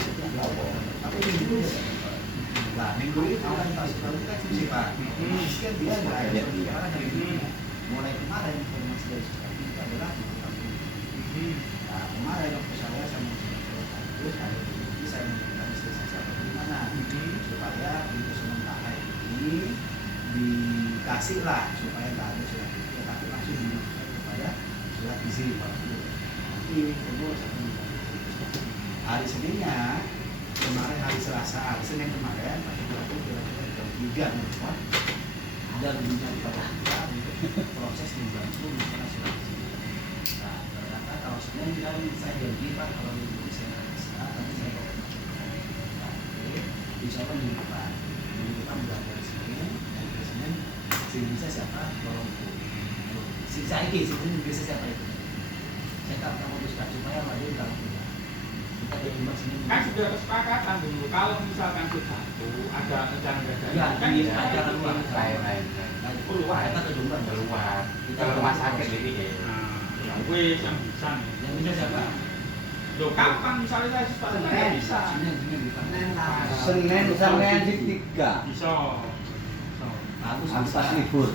setiap tahun. Tapi minggu nah minggu ini kan kita cuci Pak. Sekian dia nggak ada sekarang hari ini. Mulai kemarin informasi dari Sukardi itu adalah nah kemarin waktu saya sama terus hari ini saya minta sosialisasi apa gimana supaya untuk sementara ini dikasih lah supaya nggak ada surat itu tapi langsung dimasukkan kepada surat izin nanti kedua hari Seninnya kemarin hari Selasa hari Senin kemarin pasti kira-kira jam 3 ada bimbingan kepada kita untuk proses membantu masalah surat izin. Nah ternyata kalau Senin kan saya janji Pak kalau minggu saya bisa nanti saya konfirmasi. Insya Allah minggu depan udah dari Senin dan dari Senin sih bisa siapa tolong si Saiki sih bisa siapa itu saya tak kamu bisa supaya maju kalau tidak kita diimbang sini kan sudah kesepakatan dulu kalau misalkan satu ada rencana ya kan iya ada luar lain keluar kita keluar kita ke rumah sakit ini yang wes yang bisa yang bisa siapa loh kapan misalnya saya sesuatu kan nggak bisa Senin 3 bisa bagus pas libur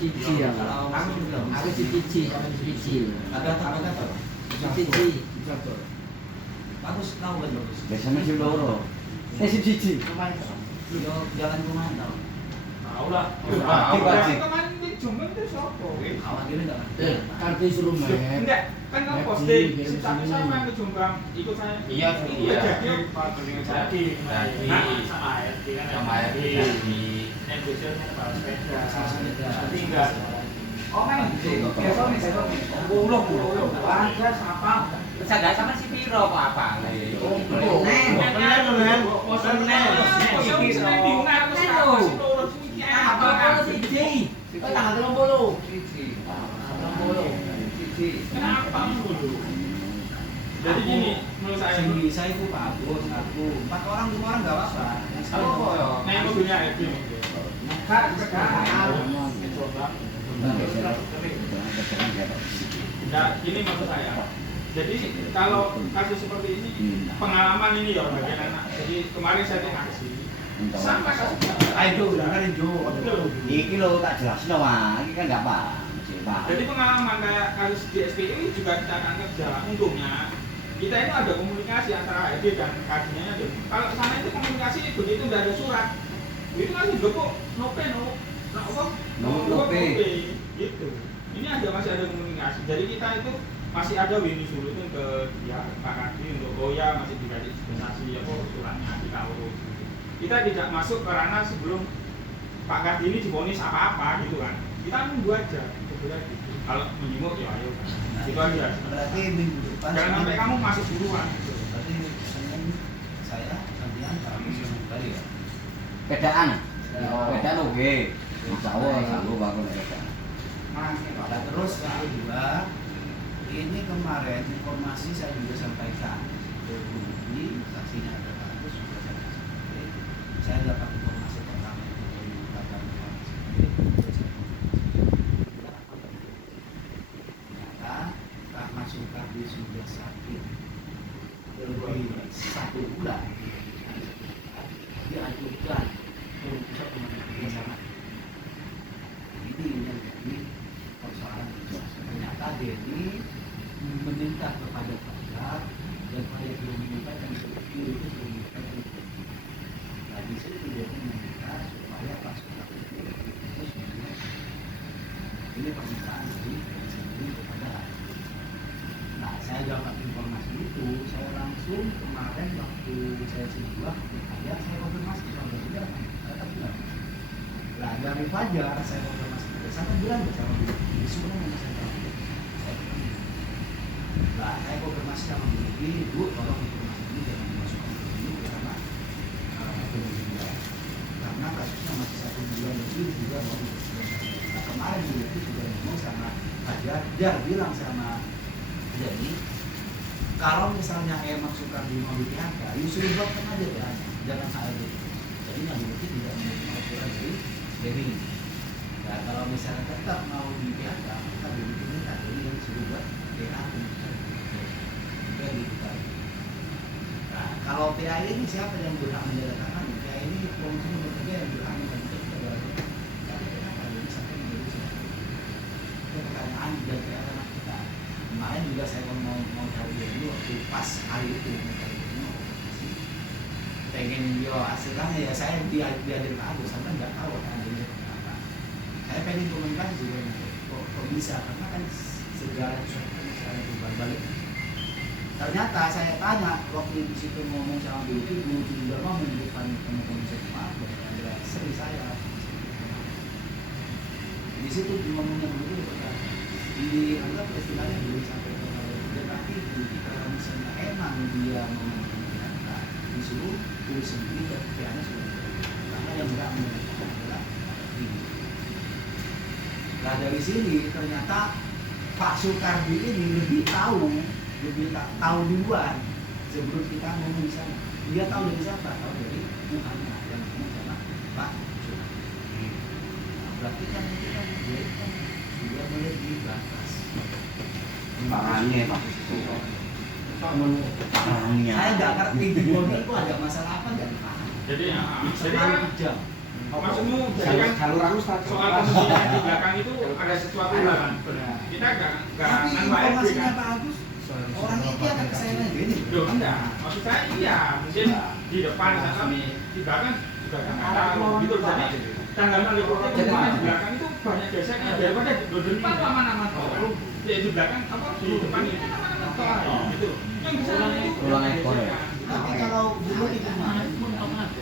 cici ya kalau aku cici ada apa cici bagus tahu kan bagus biasanya sih loro sip cici yo jalan rumah tahu tahu lah kemarin di Jumen itu siapa khawatirnya enggak kartu instrumen enggak kan kamu posting tapi saya main ke Jombang ikut saya iya jadi jadi sama air jadi yang biasanya bawa sepeda tinggal oh main besok pulau ada siapa sadar sama si Piro apa kenapa dulu jadi gini menurut saya saya itu bagus aku 4 orang 5 orang nggak apa-apa nah yang mobilnya itu nah ini maksud saya jadi kalau kasus seperti ini pengalaman ini ya bagian anak jadi kemarin saya kasih sama kasusnya ayo dengerin Jo iki lo tak jelasno Pak iki kan enggak apa jadi pengalaman kayak kasus di SPI juga kita akan kerja untungnya kita itu ada komunikasi antara HRD dan kajiannya kalau sana itu komunikasi begitu udah ada surat itu masih gepuk nope gitu ini masih ada komunikasi jadi kita itu masih ada wini solution ke dia Pak Kadi untuk oh ya masih dikasih dispensasi apa suratnya kita urus kita tidak masuk ke ranah sebelum Pak Kadi ini divonis apa-apa gitu kan kita nunggu aja gitu. Kalau menyinggung ya ayo itu aja berarti minggu depan jangan sampai kamu masuk duluan gitu. berarti Senin saya sampean kamu Senin tadi ya bedaan oke insya Allah sanggup aku bedaan nah terus yang kedua ini kemarin informasi saya juga sampaikan ke Budi saksinya ada bagus sudah saya kasih saya dapat informasi pertama dari Bapak ternyata karena Sukardi sudah sakit lebih 1 bulan diajukan ke pusat penanganan sangat ini yang jadi persoalan ternyata Denny meminta kepada Fajar dan Fajar belum menyampaikan itu belum menyampaikan itu. Nah di situ dia meminta supaya Pak Sukardi itu sebenarnya ini permintaan dari sendiri kepada Adi. Nah saya dapat informasi itu saya langsung kemarin waktu saya sebuah Fajar saya konfirmasi sama Fajar saya tak bilang. Nah dari Fajar saya konfirmasi sampai bilang sama dia ini sebenarnya saya tahu. Nah, saya konfirmasi sama Bu, tolong informasi ini jangan dimasukkan ke ini karena kemudian karena kasusnya masih 1 bulan lebih juga baru diselesaikan. Nah, kemarin Bu itu sudah ngomong sama Fajar, dia bilang sama jadi kalau misalnya emang Sukardi mau di PHK, suruh buatkan aja ya, jangan HRD. Jadi yang Bu tidak menerima aturan dari ini. Nah, kalau misalnya tetap mau di PHK, kita minta jadi yang suruh buat PHK. Jadi kita PKI ini siapa yang berhak menjalankan? PKI ini promosi bekerja yang berhak membentuk kedaulatan. Tapi kenapa ini sampai menjadi seperti itu? Itu pertanyaan dan anak kita. Kemarin juga saya mau cari dulu waktu pas hari itu mau cari dulu. Pengen yo hasilnya ya saya diajarin Agus, sampai nggak tahu kan ini apa. Saya pengen komunikasi juga kok bisa karena kan segala sesuatu bisa ada perubahan balik. Ternyata saya tanya waktu di situ ngomong sama Bu juga mau menunjukkan teman-teman saya dan ada seri saya. Di situ ngomongnya begitu dianggap istilahnya belum sampai ke tapi kalau misalnya emang dia mengenai disuruh tulis sendiri dan pikirannya sudah karena yang berat menentukan adalah ini. Nah dari sini ternyata Pak Soekardi ini lebih tahu duluan sebelum kita ngomong di sana. Dia tahu dari siapa? Tahu dari Muhammad yang ngomong sama Pak Soekardi. Nah, berarti kan itu kan dia kan sudah melebihi batas. Parahnya Pak. Parahnya. Saya nggak ngerti di bawah itu ada masalah apa nggak paham. Jadi Jadi jam. maksudmu jadi kan soal kemungkinan di belakang itu ada sesuatu kan? Kita nggak Tapi informasinya Pak Agus, orang ini akan kesayangan gini. Loh enggak, maksud saya iya, mungkin di depan sana di belakang juga nggak tahu gitu. Jadi tanggapan liputan di belakang itu banyak geseknya daripada di depan aman-aman kok. Di belakang apa di depan itu aman-aman kok gitu. Yang bisa itu Ulang ekor ya. Tapi kalau dulu itu mah,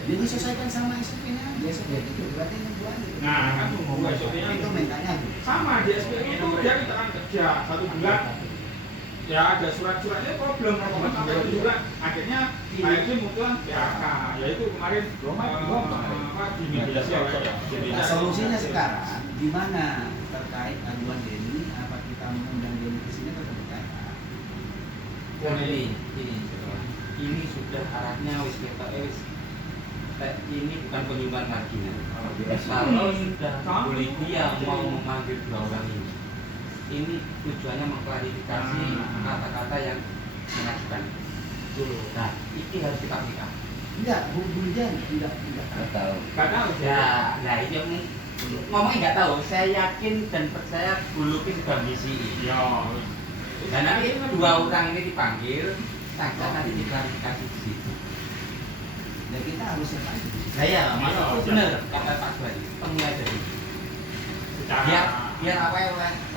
jadi sesuaikan sama SOP-nya. Biasanya itu berarti yang buat. nah kan tunggu SOP-nya itu mentalnya gitu. sama di SPI itu dia ditekan kerja 1 bulan ya ada surat-suratnya problem sampai 7 bulan akhirnya AFC mutuan PHK yaitu kemarin apa di media sosial. Nah, solusinya sekarang gimana terkait aduan Denny? Apa kita mengundang Denny ke sini atau terkait? Ini sudah arahnya wis ketok wis ini bukan penyimpan marginal. Kalau sudah boleh dia mau memanggil 2 orang ini tujuannya mengklarifikasi kata-kata yang mengajukan. Nah, ini harus kita pikirkan. Enggak, Bunjan tidak Tahu. Nggak tahu Ya, nah itu ngomongnya nggak tahu. Saya yakin dan percaya Bu Luki sudah misi. ya Dan nanti 2 orang ini dipanggil, saja nanti diklarifikasi di situ. dan kita harus sepakat. Saya maksudku benar kata Pak Bari, temui aja dulu. Biar apa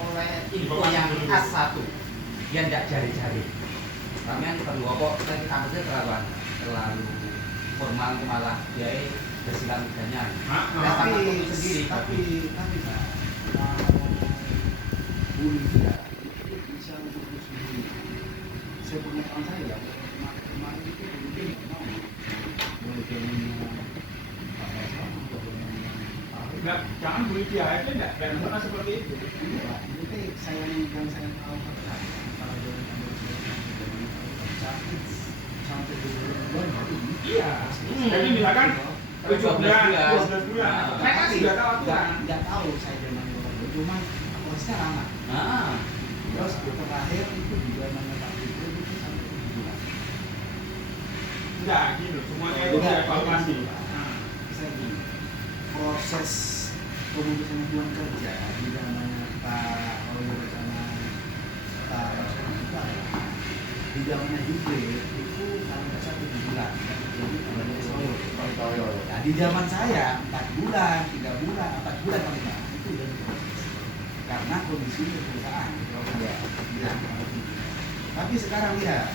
oleh info yang A1, biar tidak jari-jari. Kami yang perlu kok kampusnya terlalu formal malah dia bersilang-silangnya. Tapi Pak, Buli tidak itu bisa mengurus diri. Sepengetahuan saya kemarin itu mungkin mau boleh nggak jangan beli dia aja nggak pernah seperti itu. Jadi saya yang saya tahu kalau sakit sampai 2 bulan baru ini. Iya. Jadi misalkan 7 bulan, 12 bulan. Saya kan sudah tahu aturan. Nggak tahu saya zaman dulu, cuman prosesnya lama. Nah, Terus terakhir itu juga menetap itu sampai 7 bulan. Enggak gitu, semuanya itu dievaluasi. Saya gini, proses pemutusan hubungan kerja di zamannya Pak Oyo sama Pak Rasulullah di zamannya hibrid itu kalau nggak salah 7 bulan. Jadi namanya Soyo. Nah di zaman saya 4 bulan, 3 bulan, 4 bulan paling lama itu udah diproses karena kondisi perusahaan. Ya. Tapi sekarang lihat,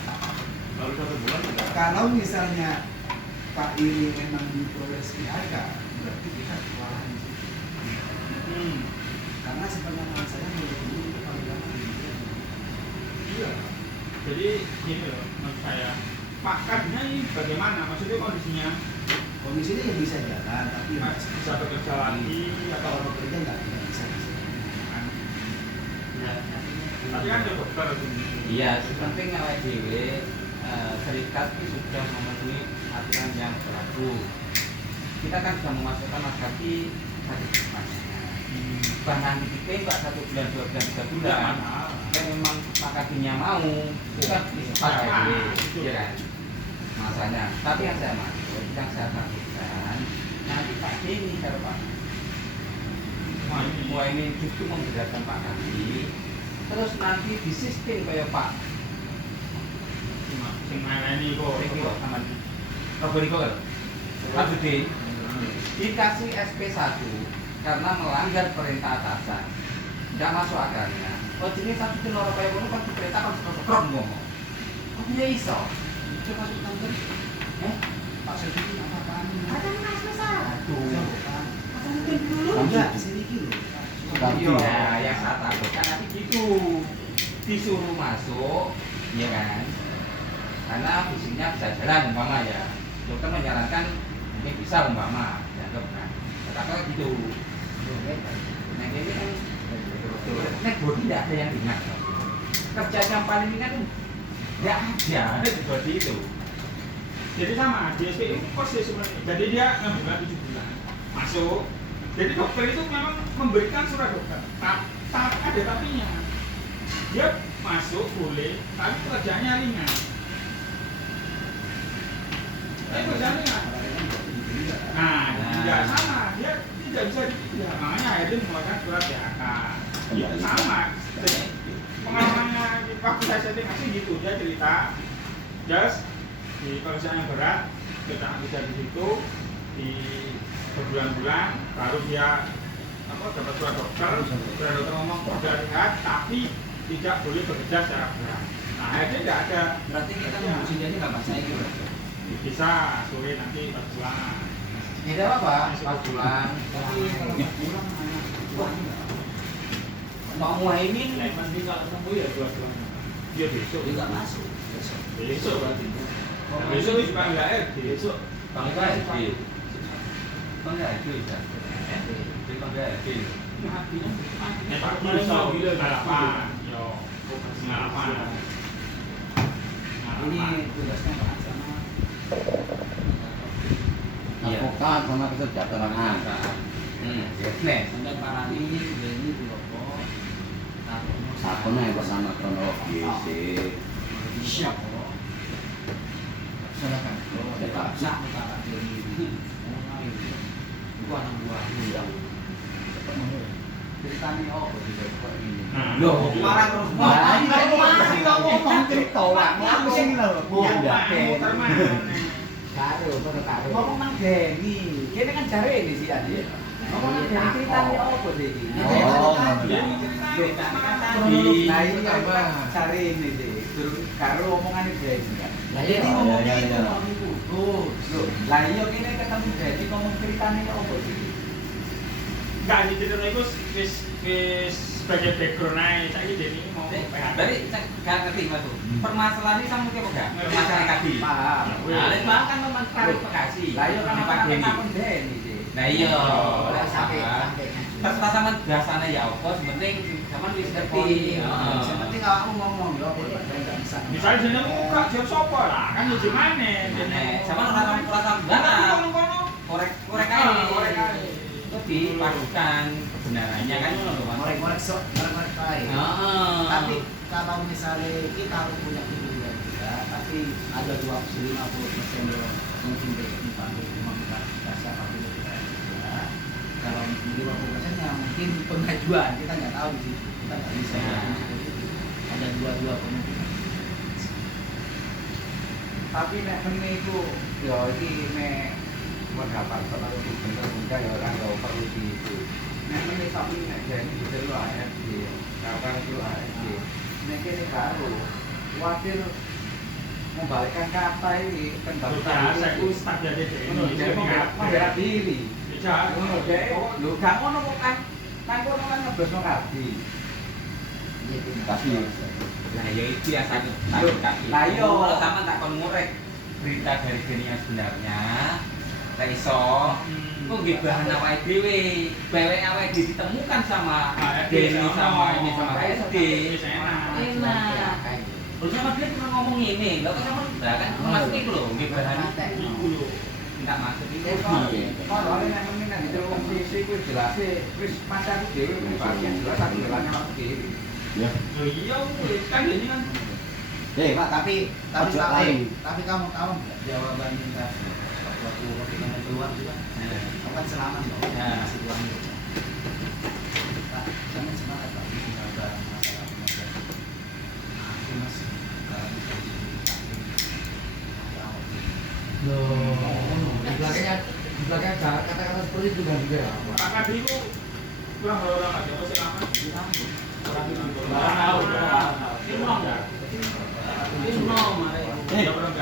Baru 1 bulan enggak. kalau misalnya Pak ini memang diproses PHK, berarti kita kewalahan di situ. Karena sepengetahuan saya mulai dulu itu paling lama di Iya. Jadi gini loh, menurut saya Pak Kadnya ini bagaimana? Maksudnya kondisinya kondisinya yang bisa jalan, tapi bisa bekerja lagi atau kalau bekerja nggak bisa. tapi kan ada dokter iya, penting awake dhewe serikat itu sudah memenuhi aturan yang berlaku. Kita kan sudah memasukkan Mas Kaki satu bulan. Bahkan dibikin Pak 1 bulan, 2 bulan, 3 bulan. Kalau memang Pak Kakinya mau, kita bisa pakai, ya kan? masanya. Tapi yang saya maksud, yang saya takutkan nanti Pak Denny kalau Pak Muhaimin justru membedakan Pak Hadi, terus nanti di sistem kayak Pak sing ini kok Riki kok sama Roboriko kan Pak Judi dikasih SP1 karena melanggar perintah atasan, tidak masuk akalnya. Oh jenis satu itu orang kayak gini kan perintah kan sekrok ngomong. Kok dia iso? Coba masuk kantor. Pak Sudi apa-apaan? Ada mas besar. Aduh. Ada mungkin dulu. Enggak, sedikit loh. Iya, yang saya takutkan nanti gitu disuruh masuk, ya kan? Karena visinya bisa jalan umpama ya. Dokter menyarankan mungkin bisa umpama, dianggap kan. Tetapi gitu. Nah ini kan, nek bodi tidak ada yang ringan. Kerjaan yang paling ringan itu tidak ada seperti itu. jadi sama DSP itu proses sebenarnya. Jadi dia 6 bulan 7 bulan masuk. Jadi dokter itu memang memberikan surat dokter. Tapi ada tapinya. Dia masuk boleh, tapi pekerjaannya ringan. Tapi pekerjaan ringan. Nah, tidak sama. Dia tidak bisa dipindah. Makanya akhirnya mengeluarkan surat DAK. Ya sama. Jadi, pengalamannya waktu saya setting asli gitu. Dia cerita, just di pekerjaan yang berat, kita bisa di situ di berbulan-bulan, baru dia dapat surat dokter ngomong sudah lihat, tapi tidak boleh bekerja secara berat. Nah, akhirnya tidak ada. Berarti kita ngurusin dia ini nggak masalah itu. Bisa sore nanti berpulang. Tidak apa-apa, pas pulang. Tapi kalau nggak pulang, Pak Muhaimin Yang penting kalau sembuh ya 2 bulan. Dia besok. dia nggak masuk. Besok berarti. Nah, besok itu juga nggak besok. bangga SD. Bangga SD bisa. Jadi bangga SD. Ya Pak bisa gila ngalapan. Yo, ngalapan. Ini tugasnya Pak sama Advokat sama kesejahteraan. Yes, nih. sampai Parani ini juga kok. Aku nih bersama kronologi sih. Siap kok. Silakan. Cetak. Nak buka ini. Bukan anak buah. Ceritanya apa sih kok ini? Loh, marah terus. Wah, Ini kan masih ngomong cerita lah. Langsung lho. Karo, karo. Ngomong nang Denny. Kene kan jare ini sih Adi. Ngomong nang Denny ceritanya apa sih iki? Nah ini apa? Cari ini sih. Karo omongan Denny kan. Lah jadi ngomongnya itu mau niku. Loh, lah iya kene ketemu Denny ngomong ceritanya apa sih? Enggak, di cerita itu wis sebagai background aja. Saya jadi mau Dari nggak ngerti mas tuh. Permasalahan ini sama kayak apa? Permasalahan kaki. Paham. Nah, itu kan memang klarifikasi. Lah iya kan Pak apa Denny. takon Denny sih. Nah iya. Lah sampai Terus sama biasanya ya apa? Sementing sama wis ngerti. Yang penting kamu ngomong ya, enggak bisa. misalnya sini muka dia sopo lah, kan di mana? Sama orang kono-kono. Korek Korek aja. Itu dipadukan kebenarannya kan loh mas. Korek baik. Tapi kalau misalnya kita harus punya kejujuran juga, tapi ada 50% mungkin besok dipanggil cuma kita siapapun kita juga. Kalau 50% ya mungkin pengajuan kita nggak tahu di situ, kita nggak bisa seperti itu. Ada dua kemungkinan. Tapi nek kene iku ya iki nek mendapat kalau bener-bener ya orang nggak perlu di itu. Nek kene tapi nek jadi detail lo AFD, kapan itu AFD. Nek kene baru khawatir membalikkan kata ini pendaftaran Saya ku start jadi membela diri. Bisa. Ngono deh. Lho gak ngono kok kan kono kan ngebosno kabeh. Tapi Nah, ya itu ya sakit kaki. Lah iya, kalau sama tak kon ngorek berita dari Denny yang sebenarnya. Tak iso. Kok nggih bahan awake dhewe. Bewek awake dhewe ditemukan sama Denny sama ini sama SD. Enak. Terus sama dia pernah ngomong ini, lho kan sama kan masuk iku lho, nggih bahan iku lho. Enggak masuk itu. Kalau ada yang menang di dalam kompetisi kuwi jelas wis pacarku dhewe pribadi jelas aku jelane awake dhewe. ya Loh iya, kan ini kan Pak, tapi ojo lain. tapi kamu tahu nggak jawaban minta waktu kamu keluar juga kamu kan selamat loh masih uang itu Pak jangan semangat Pak menjaga masalah pengajar aku mas kalau bisa Di belakangnya kata-kata seperti itu kan juga ya. Kakak dulu kurang orang aja masih lama.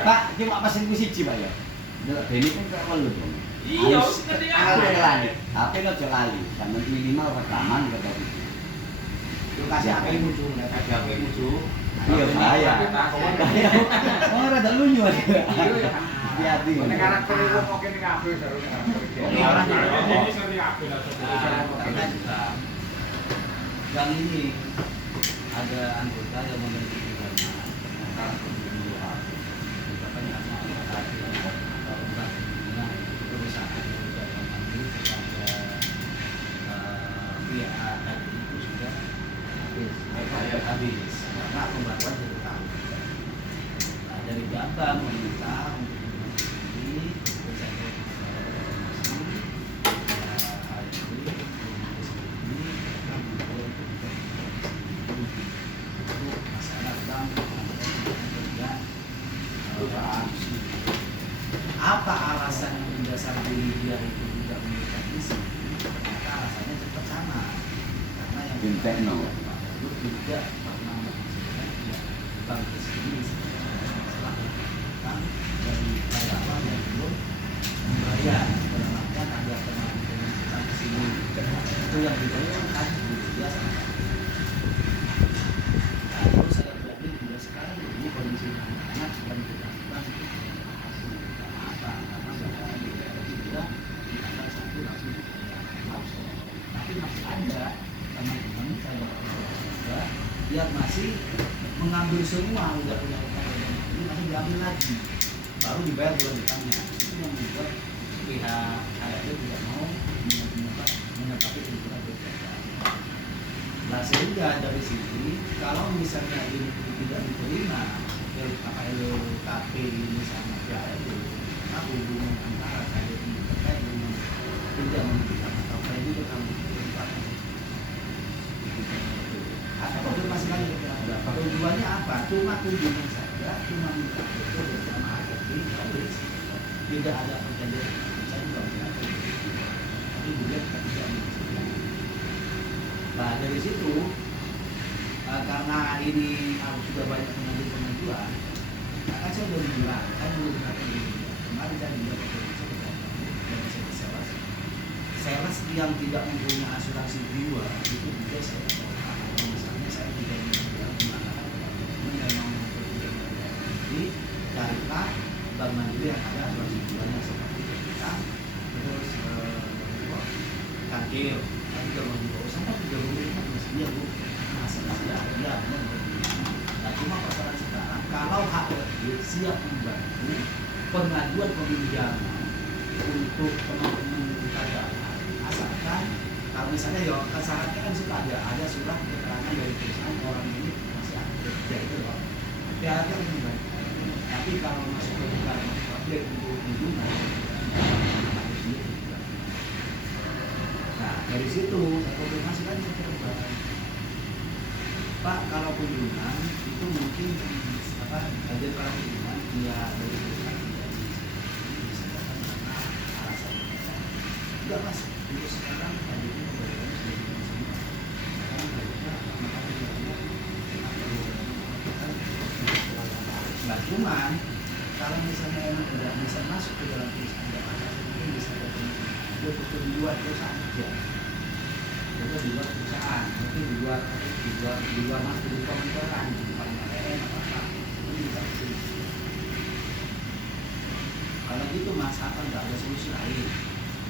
Pak, cuma pesen ku siji Pak ya. Delok Beni kan kok lho. Iya, harus ngerti lali. HP aja lali, sampeyan minimal rekaman kata iki. lu kasih apa yang muncul nggak Ada apa muju? Iya, bahaya. Bahaya. Oh, rada lunyu aja. Hati-hati. Nek karakter itu oke ning kabeh sarune Ini orang Jadi yang ngerti apa lah. yang ini ada anggota yang memiliki pidana tentang pembunuhan bahkan yang mengatasi atau pembunuhan perusahaan juga yang mandiri kepada pihak tadi itu sudah habis karena pembaruan dari tahun dari Bambang meminta untuk ini bersama apa alasan yang mendasari dia itu tidak memberikan isi? Ternyata alasannya tetap sama karena yang Bintekno. itu tidak pernah menghasilkan dia bank ke sini setelah utang dari karyawan yang belum membayar dalam artian ada pengangkutan ke sini itu yang dibayarkan dia sama. Nah, itu saya berarti juga sekarang ini kondisi anak sedang dilakukan apa karena bahkan di daerah juga di tanggal 1 langsung dibayar. Tapi masih ada teman-teman saya juga dia masih mengambil semua udah punya utang dan ini masih diambil lagi baru dibayar bulan depannya itu yang membuat pihak HRD tidak mau menetapi tuntutan berjalan. Nah sehingga dari sini kalau misalnya ini tidak diterima LKP ini sama PHRD maka hubungan antara KDI terkait dengan tidak memberikan atau kredit itu akan diterima. Atau konfirmasi lagi tujuannya apa? Cuma kunjungan saja, cuma minta foto bersama HRD tulis tidak ada perjanjian saya juga tidak tapi bukan tidak menunjukkan. Nah dari situ karena ini sudah banyak pengajuan maka saya sudah bilang saya belum pernah kemarin saya juga dari sales yang tidak mempunyai asuransi jiwa itu juga saya tolak. Misalnya saya tidak mengatakan teman-teman yang mau jadi carilah bank mandiri yang ada asuransi jiwanya seperti kita terus kankil saya juga mau juga sampai 30 kan mestinya bu masalah ya nah cuma persoalan sekarang kalau HRD siap membantu pengajuan peminjaman untuk teman-teman karyawan asalkan kalau misalnya ya syaratnya kan suka ada surat keterangan dari perusahaan orang ini masih ada itu loh PHRD harus membantu tapi kalau masuk ke bukan objek untuk kunjungan nah dari situ saya konfirmasi lagi ke perusahaan Pak kalau kunjungan itu mungkin apa ada kalau kunjungan dia dari perusahaan tidak bisa datang karena alasan enggak mas untuk sekarang tadi ini pembayarannya sudah dilakukan semua sekarang harusnya makanya nah cuman kalau misalnya emang tidak bisa masuk ke dalam perusahaan mungkin bisa datang dia butuh di luar perusahaan aja itu di luar perusahaan mungkin di luar masuk di pemerintahan di depan ATM apa itu bisa kesini kalau gitu mas apa nggak ada solusi lain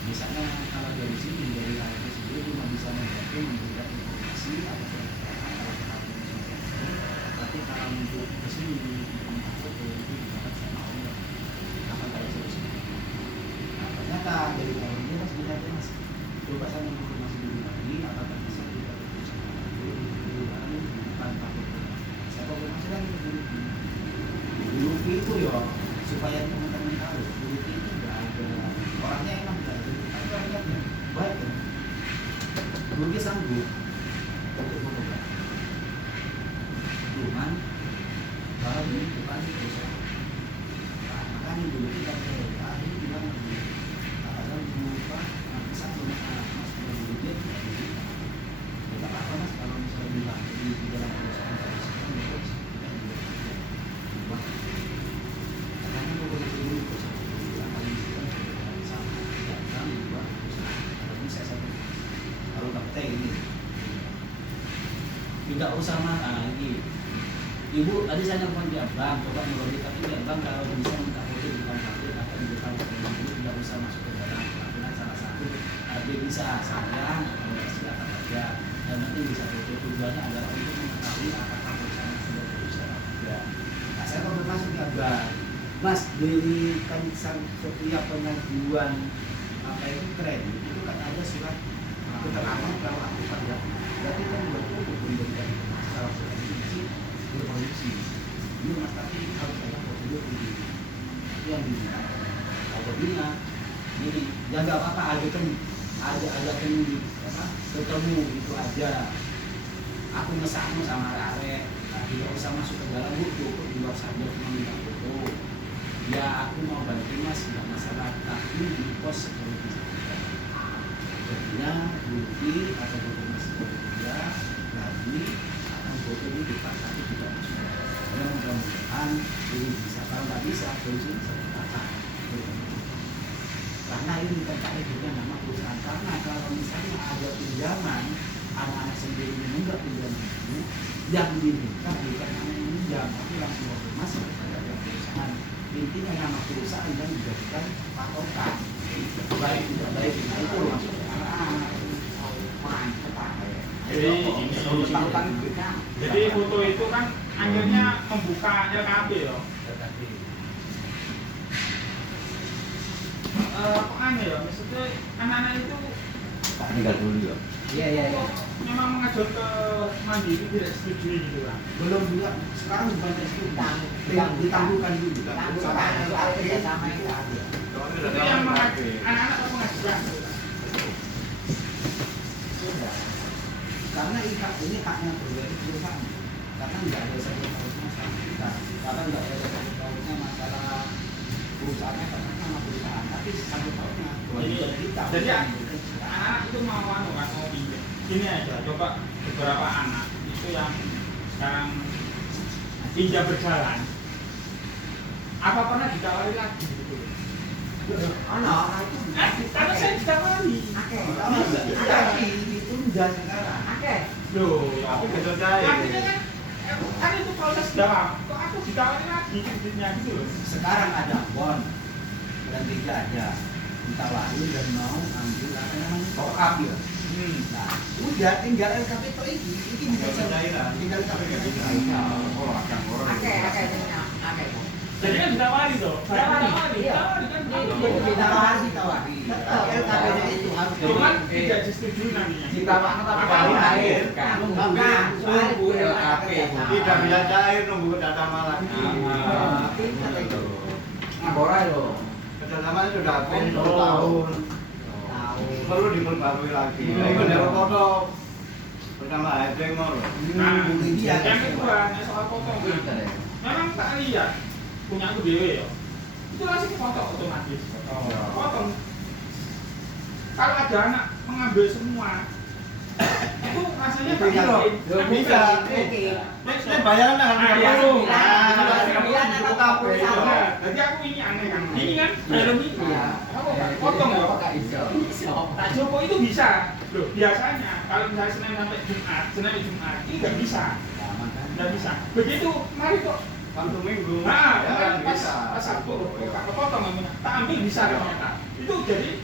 misalnya kalau dari sini dari HRD sendiri cuma bisa membantu memberikan informasi atau tapi kalau untuk kesini untuk foto itu juga saya mau apa nggak ada solusi nah ternyata dari HRD mas lihatnya mas coba saya menginformasi dulu lagi apakah bisa kita bekerja dulu baru tanpa saya konfirmasi lagi ke guru cuman kalau ini bukan bisa makanya dulu kita hari ini bilang ada lupa bisa rumah anak mas kalau dulu dia tidak apa mas kalau misalnya bilang di dalam perusahaan dari sekarang itu karena kalau dulu perusahaan yang paling sama dan dua perusahaan kalau bisa satu kalau tak ini tidak usah mah ini ibu tadi saya nelfon di abang coba melobi tapi di abang kalau bisa minta foto di depan pabrik atau di depan pabrik tidak usah masuk ke dalam pelakukan salah satu dia bisa sayang atau silakan saja dan nanti bisa foto tujuannya adalah untuk mengetahui apakah perusahaan sudah berusaha juga. Nah saya mau masuk di abang mas dari kan setiap pengajuan apa itu kredit itu kan ada surat keterangan kalau aku pada berarti kan betul memberikan masalah surat ini berproduksi ini mas tapi harus ada prosedur ini yang diminta apabila ini ya nggak apa-apa ada kan ketemu itu aja aku ngesakmu sama Rare tidak usah masuk ke dalam buku di luar saja cuma minta foto ya aku mau bantu mas nggak masalah tapi di pos seperti jadinya bukti atau foto masih berbeda lagi akan foto ini dipak tapi tidak masuk ya mudah-mudahan ini bisa kalau nggak bisa solusi bisa dikatakan karena ini kita cari juga nama perusahaan karena kalau misalnya ada pinjaman anak-anak sendiri menunggak pinjaman itu yang diminta bukan hanya meminjam tapi langsung masuk kepada perusahaan intinya nama perusahaan yang dijadikan patokan baik tidak baik itu masuk jadi foto itu kan akhirnya membuka LKP loh. Apa aneh ya, maksudnya anak-anak itu tinggal dulu ya. Iya. Memang mengajukan ke Mandiri tidak setuju gitu kan? Belum juga sekarang bukan itu ditangguhkan dulu. soal kerjasama itu ada. Itu yang anak-anak apa mengajukan? Karena ini haknya pribadi perusahaan. Karena nggak ada satu masalah kita. Karena nggak ada satu masalah perusahaannya karena sama perusahaan. Tapi satu tahunnya kita. Jadi anak-anak itu mau pinjam. Ini aja, coba beberapa anak itu yang sekarang pinjam berjalan. Apa pernah ditawari lagi gitu? Anak itu karena saya ditawari. tapi ditunda sekarang. Loh, aku betul saya. Artinya kan itu proses doang. Kok aku ditawari lagi kreditnya gitu loh. Sekarang ada bond dan tiga aja ditawari dan mau ambil apa namanya top ya. Nah, udah tinggal LKP ini bisa tinggal LKP Jadi kan ditawari toh. Ditawari kan. Ditawari. LKP-nya itu harus Cuman tidak disetujui nantinya. Ditawar tapi baru cair kan. Nunggu LKP. Tidak bisa cair nunggu data malah. Ngaborai loh. Kerjasama sudah 10 tahun. Perlu diperbarui lagi. Itu dari foto bersama Hajeng mau. Nah, yang kedua soal foto. Memang tak lihat punya aku dewe ya. Itu langsung foto otomatis. Potong. Kalau ada anak mengambil semua, itu rasanya tak Bisa. Ini bayaran dengan Jadi aku ini aneh kan. Ini kan film ini. Aku potong ya. Tak Joko itu bisa. Loh, biasanya kalau misalnya Senin sampai Jumat, ini nggak bisa. Nggak bisa. Begitu, mari kok. Sabtu Minggu. Nah, ya kemarin pas bisa. Sabtu, potong namanya. Tak ambil bisa ternyata. Itu jadi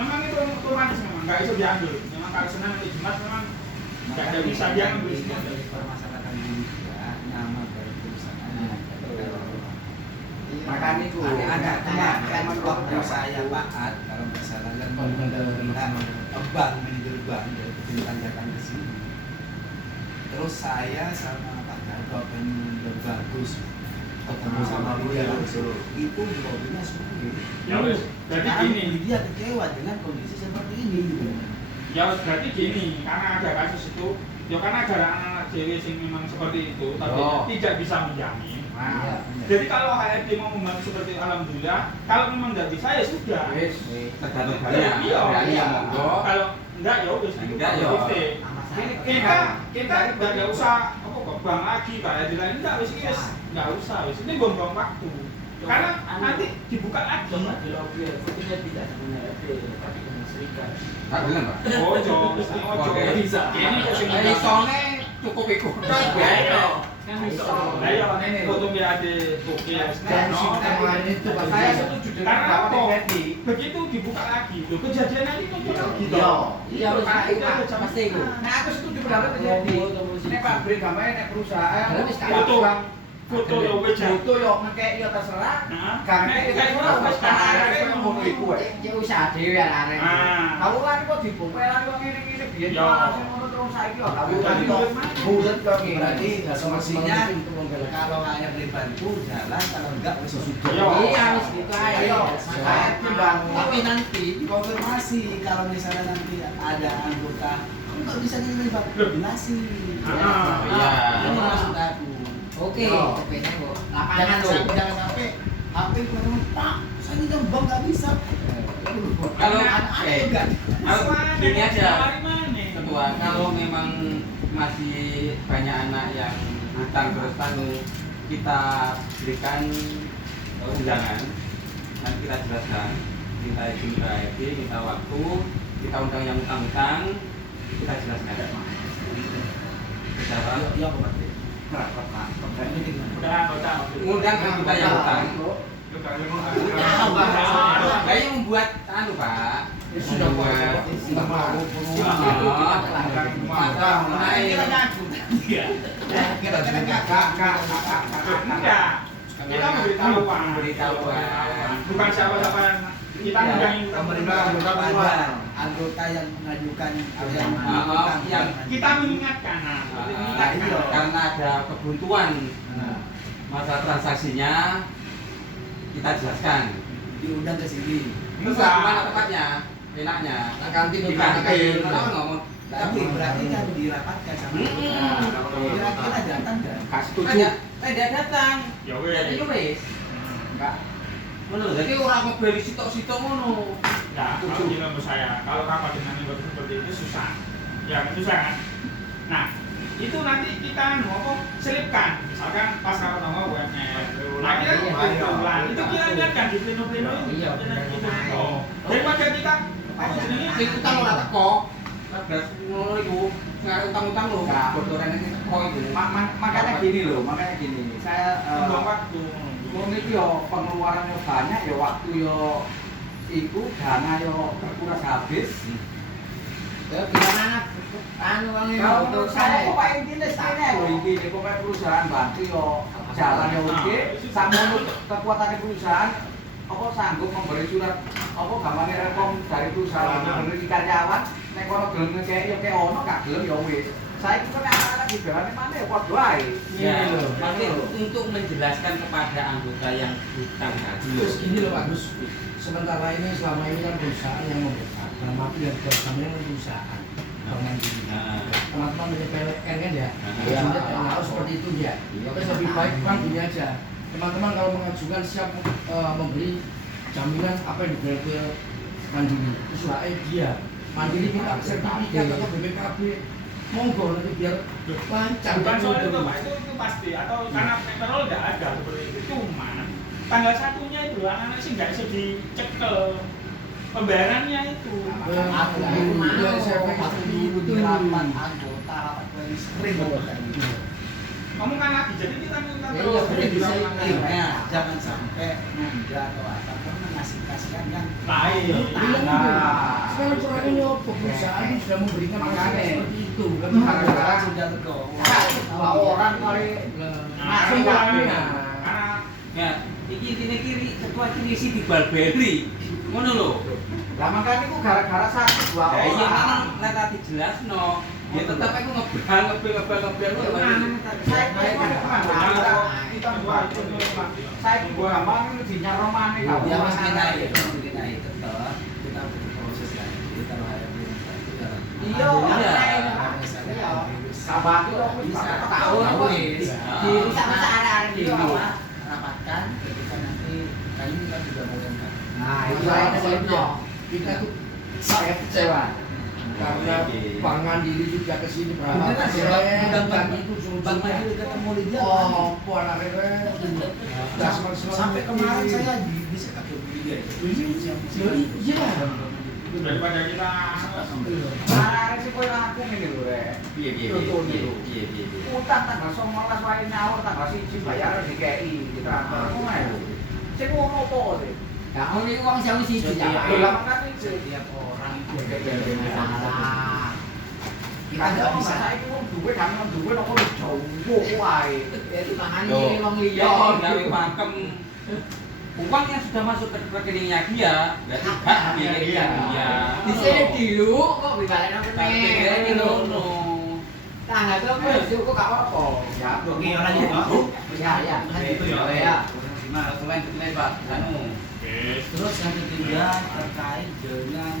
memang itu otomatis memang nggak bisa diambil. Memang kalau Senin sampai Jumat memang nggak ada bisa diambil semua. dari permasalahan ini juga nama dari perusahaan. Makanya itu ada kemarin waktu saya Pak Ad kalau nggak salah kan bank manajer bank dari Kebun Tanjakan ke sini. Terus saya sama Pak Gadot yang bagus ketemu sama dia langsung itu lobbynya sulit. Ya wes, berarti gini. Dia kecewa dengan kondisi seperti ini gitu. Ya berarti gini, karena ada kasus itu, ya karena ada anak-anak dewe sing memang seperti itu, tapi Oh. tidak bisa menjamin. Iya. Jadi kalau HRD mau membantu seperti itu, alhamdulillah. Kalau memang nggak bisa ya sudah. Wis. Tergantung kalian. Iya. Berani ya monggo. Kalau enggak ya udah sedikit Enggak, ya. positif. Kita nggak usah apa kok bang lagi kayak di lain enggak wis nggak usah wis ini buang-buang waktu. Karena nanti dibuka lagi. Coba di lobby, fotonya tidak dengan HRD, tapi dengan serikat. Tak bilang, Pak. Ojo, Oke. Bisa. Ini kok sing Jadi soalnya cukup ikut. Kan bisa. Lah ya ini foto BAD oke ya. Dan si kemarin itu Pak, Saya setuju dengan Karena Bapak apa? Effendi. Begitu dibuka lagi, loh kejadian nanti muncul lagi. Iya. Iya, Itu kan pasti, itu Pak. ada jam- Pasti itu. Nah, aku setuju pendapat terjadi. Nek pabrik gambarnya nek perusahaan, Berarti foto foto yo wis foto yo ngekek yo terserah. Nah, Gak nek ngekek kayak yo ngono wis arek ngono iku wae. ya usaha dhewe arek. Ah. Kawulan kok dibopelan kok ngene-ngene biyen Yo. langsung ngono terus saiki kok kawulan Berarti kok bulet mana? bulet kok ngene. Berarti solusinya untuk membela. kalau ayah dibantu jalan, kalau enggak wis sudah. Yo. Iya, wis gitu aja. Ayo, saya timbang. Tapi nanti dikonfirmasi kalau misalnya nanti ada anggota enggak bisa terlibat koordinasi. Ah, iya. Ini maksud aku. Oke, Yo. cepetnya kok. Jangan Lapangan loh. sampai HP teman-teman, Pak, saya di Jombang nggak bisa. Kalau anak-anak enggak. Kalau gini aja, Mari mana? Ketua, kalau memang masih banyak anak yang hutang terus kita berikan undangan, nanti kita jelaskan, minta izin ke HRD, minta waktu, kita undang yang utang-utang, kita jelaskan. Secara Iya, Pak. Berapa, Pak? Udah anggota. ngundang kan kita yang utang. Kayaknya membuat anu Pak, Sudah membuat Sudah mau. Kita ngaku. Iya. Kita Enggak. Kita memberitahuan. Memberitahuan. Bukan siapa-siapa kita undangin pemerintah kepada anggota yang mengajukan yang kita mengingatkan. Nah, seperti mengingatkan. karena ada kebuntuan masalah transaksinya, kita jelaskan. diundang ke sini. Terus mana tempatnya? Enaknya Nah, kantin di untuk kantin. anak-anak. Orang ngomong Tapi berarti kan dirapatkan sama kira-kira datang kan? tidak datang. Ya Jadi wes. wes. Enggak. Menurut jadi orang mau beli sitok-sitok ngono. Ya, kalau menurut saya, kalau rapat dengan anggota seperti itu susah. Ya, susah kan? Nah, itu nanti kita selipkan. Misalkan pas rapat sama UMR. Nah, kita itu kita lihatkan di pleno-pleno itu. Iya, Daripada kita Sing utang ora teko. Terus ngono iku. Ngarep utang-utang lho. Bodoran ini teko iku. Makanya gini, saya buang waktu. wong iki yo pengeluarannya banyak yo waktu yo iku dana yo terkuras habis. Ya gimana? Anu wong ini Kalau untuk menurut saya saya. kok intinya sekene lho iki nek kok perusahaan bantu yo jalan yo oke, samono kekuatan perusahaan apa sanggup memberi surat apa gampangnya rekom dari perusahaan memberi karyawan nek kono gelem ngekek yo kek ono gak gelem yo wis. Saya itu kan anak-anak di belakangnya mana ya padha ae. Ya, Iya, loh. maksudnya untuk menjelaskan kepada anggota yang hutang tadi. Terus gini loh Pak Gus, sementara ini selama ini kan perusahaan yang membesar, dalam arti yang kerjasamanya kan perusahaan. Dengan diri. Nah, Teman-teman punya PLN kan ya, Iya. sudah tidak harus seperti itu ya. Terus lebih baik kan gini aja, teman-teman kalau mengajukan siap memberi jaminan apa yang diberikan ke Mandiri, usaha dia, Mandiri minta sertifikat atau BPKB, monggo nanti biar lancar. Bukan soal itu Pak, itu pasti. Atau karena petrol tidak ada seperti itu. Cuma tanggal satunya itu anak-anak sih nggak bisa dicekel pembayarannya itu. Aku dulu di rapat anggota rapat paling sering Ngomong kan lagi, jadi kita minta Ya, terus. iya, bisa intinya jangan sampai nunda atau apa karena ngasih-kasihan kan Lain. Nah, Sekarang persoalannya perusahaan ini sudah memberikan Makanya. fasilitas seperti itu. Kan Gara-gara sudah legowo. dua orang kali Nah, Masuk itu lagi. karena ya, iki intine kiri, ketua kiri si dibalbeli. Ngono lho. lah makanya itu gara-gara satu dua Lah iya orang. kan nek tadi jelasno, ya tetep aku ngebel lho. Saya itu gampang di nyaromane kau. Ya mas kita tetap kita butuh proses lagi kita harus Iya, Iya. iya. batu kok Bisa. tahu apa Di bisa arah-arah itu apa? Rapatkan ketika nanti kali ini kan sudah mau lengkap. Nah, itu poinnya. Kita tuh saya kecewa karena Bang Mandiri juga kesini berapa Beneran, kali Bang itu Bang solusinya. Mandiri ketemu Lydia. Oh, puan akhirnya gas Sampai kemarin saya bisa kakek Lydia itu. Iya. Daripada kita Nah, resiko yang aku ini lho, Rek. Piye piye Contoh piye dulu. piye piye. Utang tanggal 19 wae nyaur tanggal 1 bayar DKI ditransfer. Ngono ae. Sing ngono apa sih? Ya, ini uang saya sih Lha kan iki. setiap orang itu Iya, beda iya, iya. masalah. Kita Kita nggak bisa. Saiki wong duwe kan wong duwe kok jauh wae. Itu tangan Tuh. ini uang Iya, liya. gawe pakem. Uang yang sudah masuk ke rekeningnya dia, berarti hak miliknya dia. Di sini dulu kok dibalik apa Tapi ini lono. Tangga tuh apa sih kok gak apa-apa. Ya, Oke, orang juga. Ya, ya. Kan gitu ya. Ya. Dokumen Pak, anu. Terus yang ketiga terkait dengan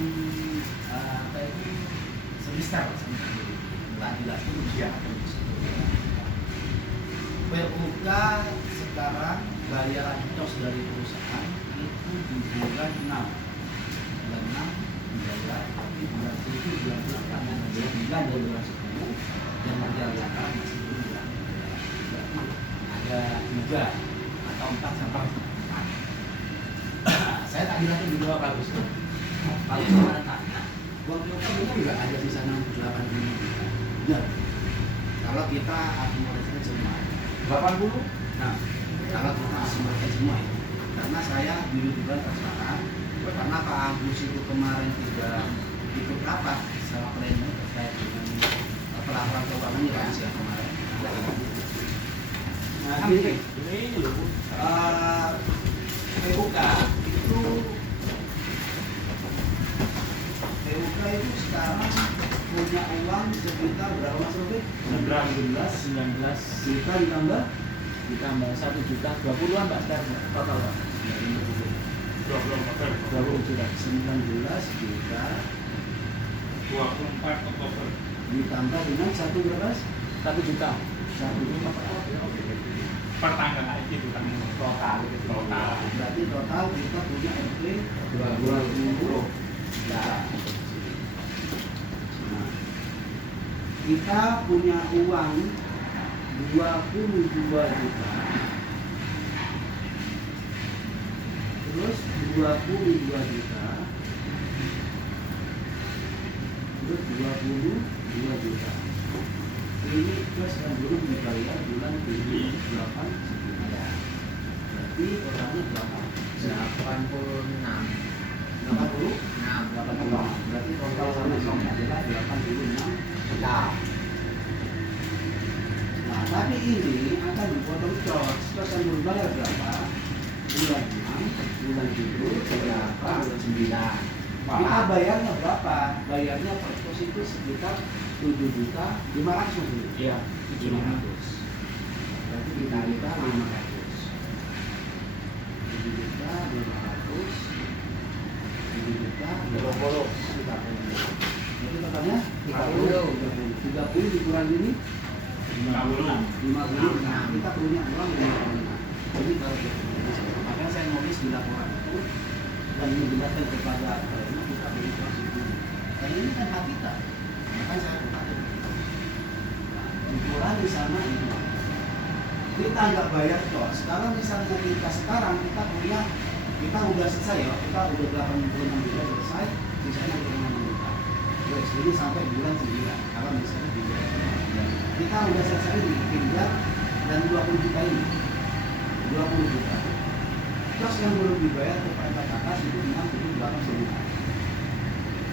apa itu semester jelas itu dia PUK sekarang bayaran tos dari perusahaan itu di bulan 6 bulan 6 dibayar tapi bulan 7 bulan 8 bulan 9 dan bulan 10 yang menjalankan masih belum bulan berarti ada 3 atau 4 sampai 4. Saya tak bilang itu juga bagus. Kalau saya tanya, uang PUK benar nggak ada di sana 8 ribu? Benar. Kalau kita akumulasikan semua, 80. nah kalau kita akumulasikan semua ya, karena saya dulu juga transparan, karena Pak Agus itu kemarin tidak ikut rapat sama pleno terkait dengan pelaporan keuangan ya Pak Agus ya kemarin. Nah, gini, PUK itu sekarang punya uang sekitar berapa Mas Rofi? 19 Juta ditambah ditambah 1 juta 20-an Mbak sekarang total Pak. 20 juta. 19 juta 24 Oktober. ditambah dengan 1 berapa? 1 juta. 1 juta. Per tanggal itu total. Berarti total kita punya RP 20. Nah, kita punya uang 22 juta. Terus 22 juta. Terus 22 juta. Ini plus yang belum dibayar bulan 7, 8, 9. Berarti totalnya berapa? 86. 80? 86. Berarti total sama adalah 86 juta. Nah, tapi ini akan dipotong charge. Charge yang belum bayar berapa? Bulan 6, bulan 7, berapa? Bulan 9. Kita bayarnya berapa? Bayarnya per pos itu sekitar 7 juta 500 dulu. Iya, 700. Berarti kita 500. 7 juta 500. 7 juta 20. Jadi totalnya 30 dikurangi ini 50. Nah, kita punya uang 56. Jadi kalau makanya saya nulis di laporan itu dan menjelaskan kepada karena kita beri konsistensi. Dan ini kan hak kita. Makanya saya katakan dikurangi sama ini. Kita nggak bayar kos. Kalau misalnya kita sekarang kita punya kita udah selesai ya, kita udah 86 juta selesai, sisanya 56 juta. Terus ini sampai bulan 9. Kalau misalnya kita udah selesai ditinggal dan 20 juta ini 20 juta terus yang belum dibayar kepada kakak itu 68 juta.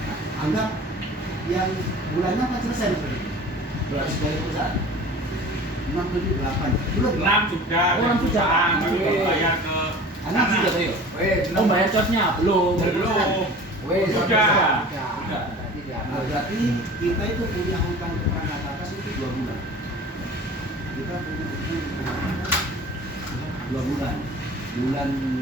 Nah, anggap yang bulannya akan selesai seperti itu berarti sebagai perusahaan 68 belum 6 juga. Oh, 6 juta. Tapi bayar ke anak sana. sudah tuh Oh, bayar cosnya belum. Belum. Sudah. Nah, berarti kita itu punya hutang kepada atas itu 2 bulan. Kita punya hutang kepada atas 2 bulan. Bulan 6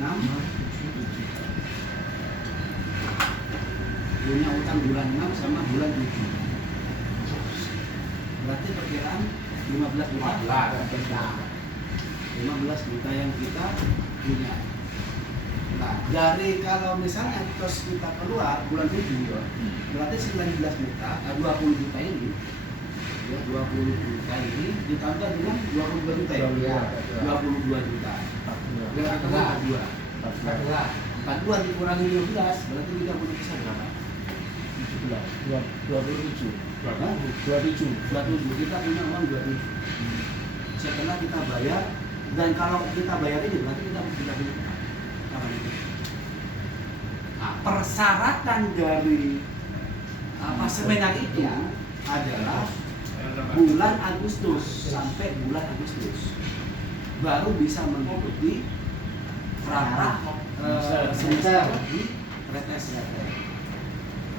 punya hutang bulan 6 sama bulan 7. berarti perkiraan 15 juta. 15 juta yang kita punya. Nah, dari kalau misalnya terus kita keluar bulan 7 ya, berarti 19 juta, 20 juta ini ya, 20 juta ini ditambah dengan 22 juta ya, 22 juta. Berarti 42 dikurangi 12, berarti kita punya kisah berapa? 27 kita punya uang 27 setelah kita bayar. Dan kalau kita bayar ini berarti kita tidak punya apa itu? Nah, persyaratan dari seminar itu adalah bulan Agustus sampai bulan Agustus baru bisa mengikuti rapat semester di RTS.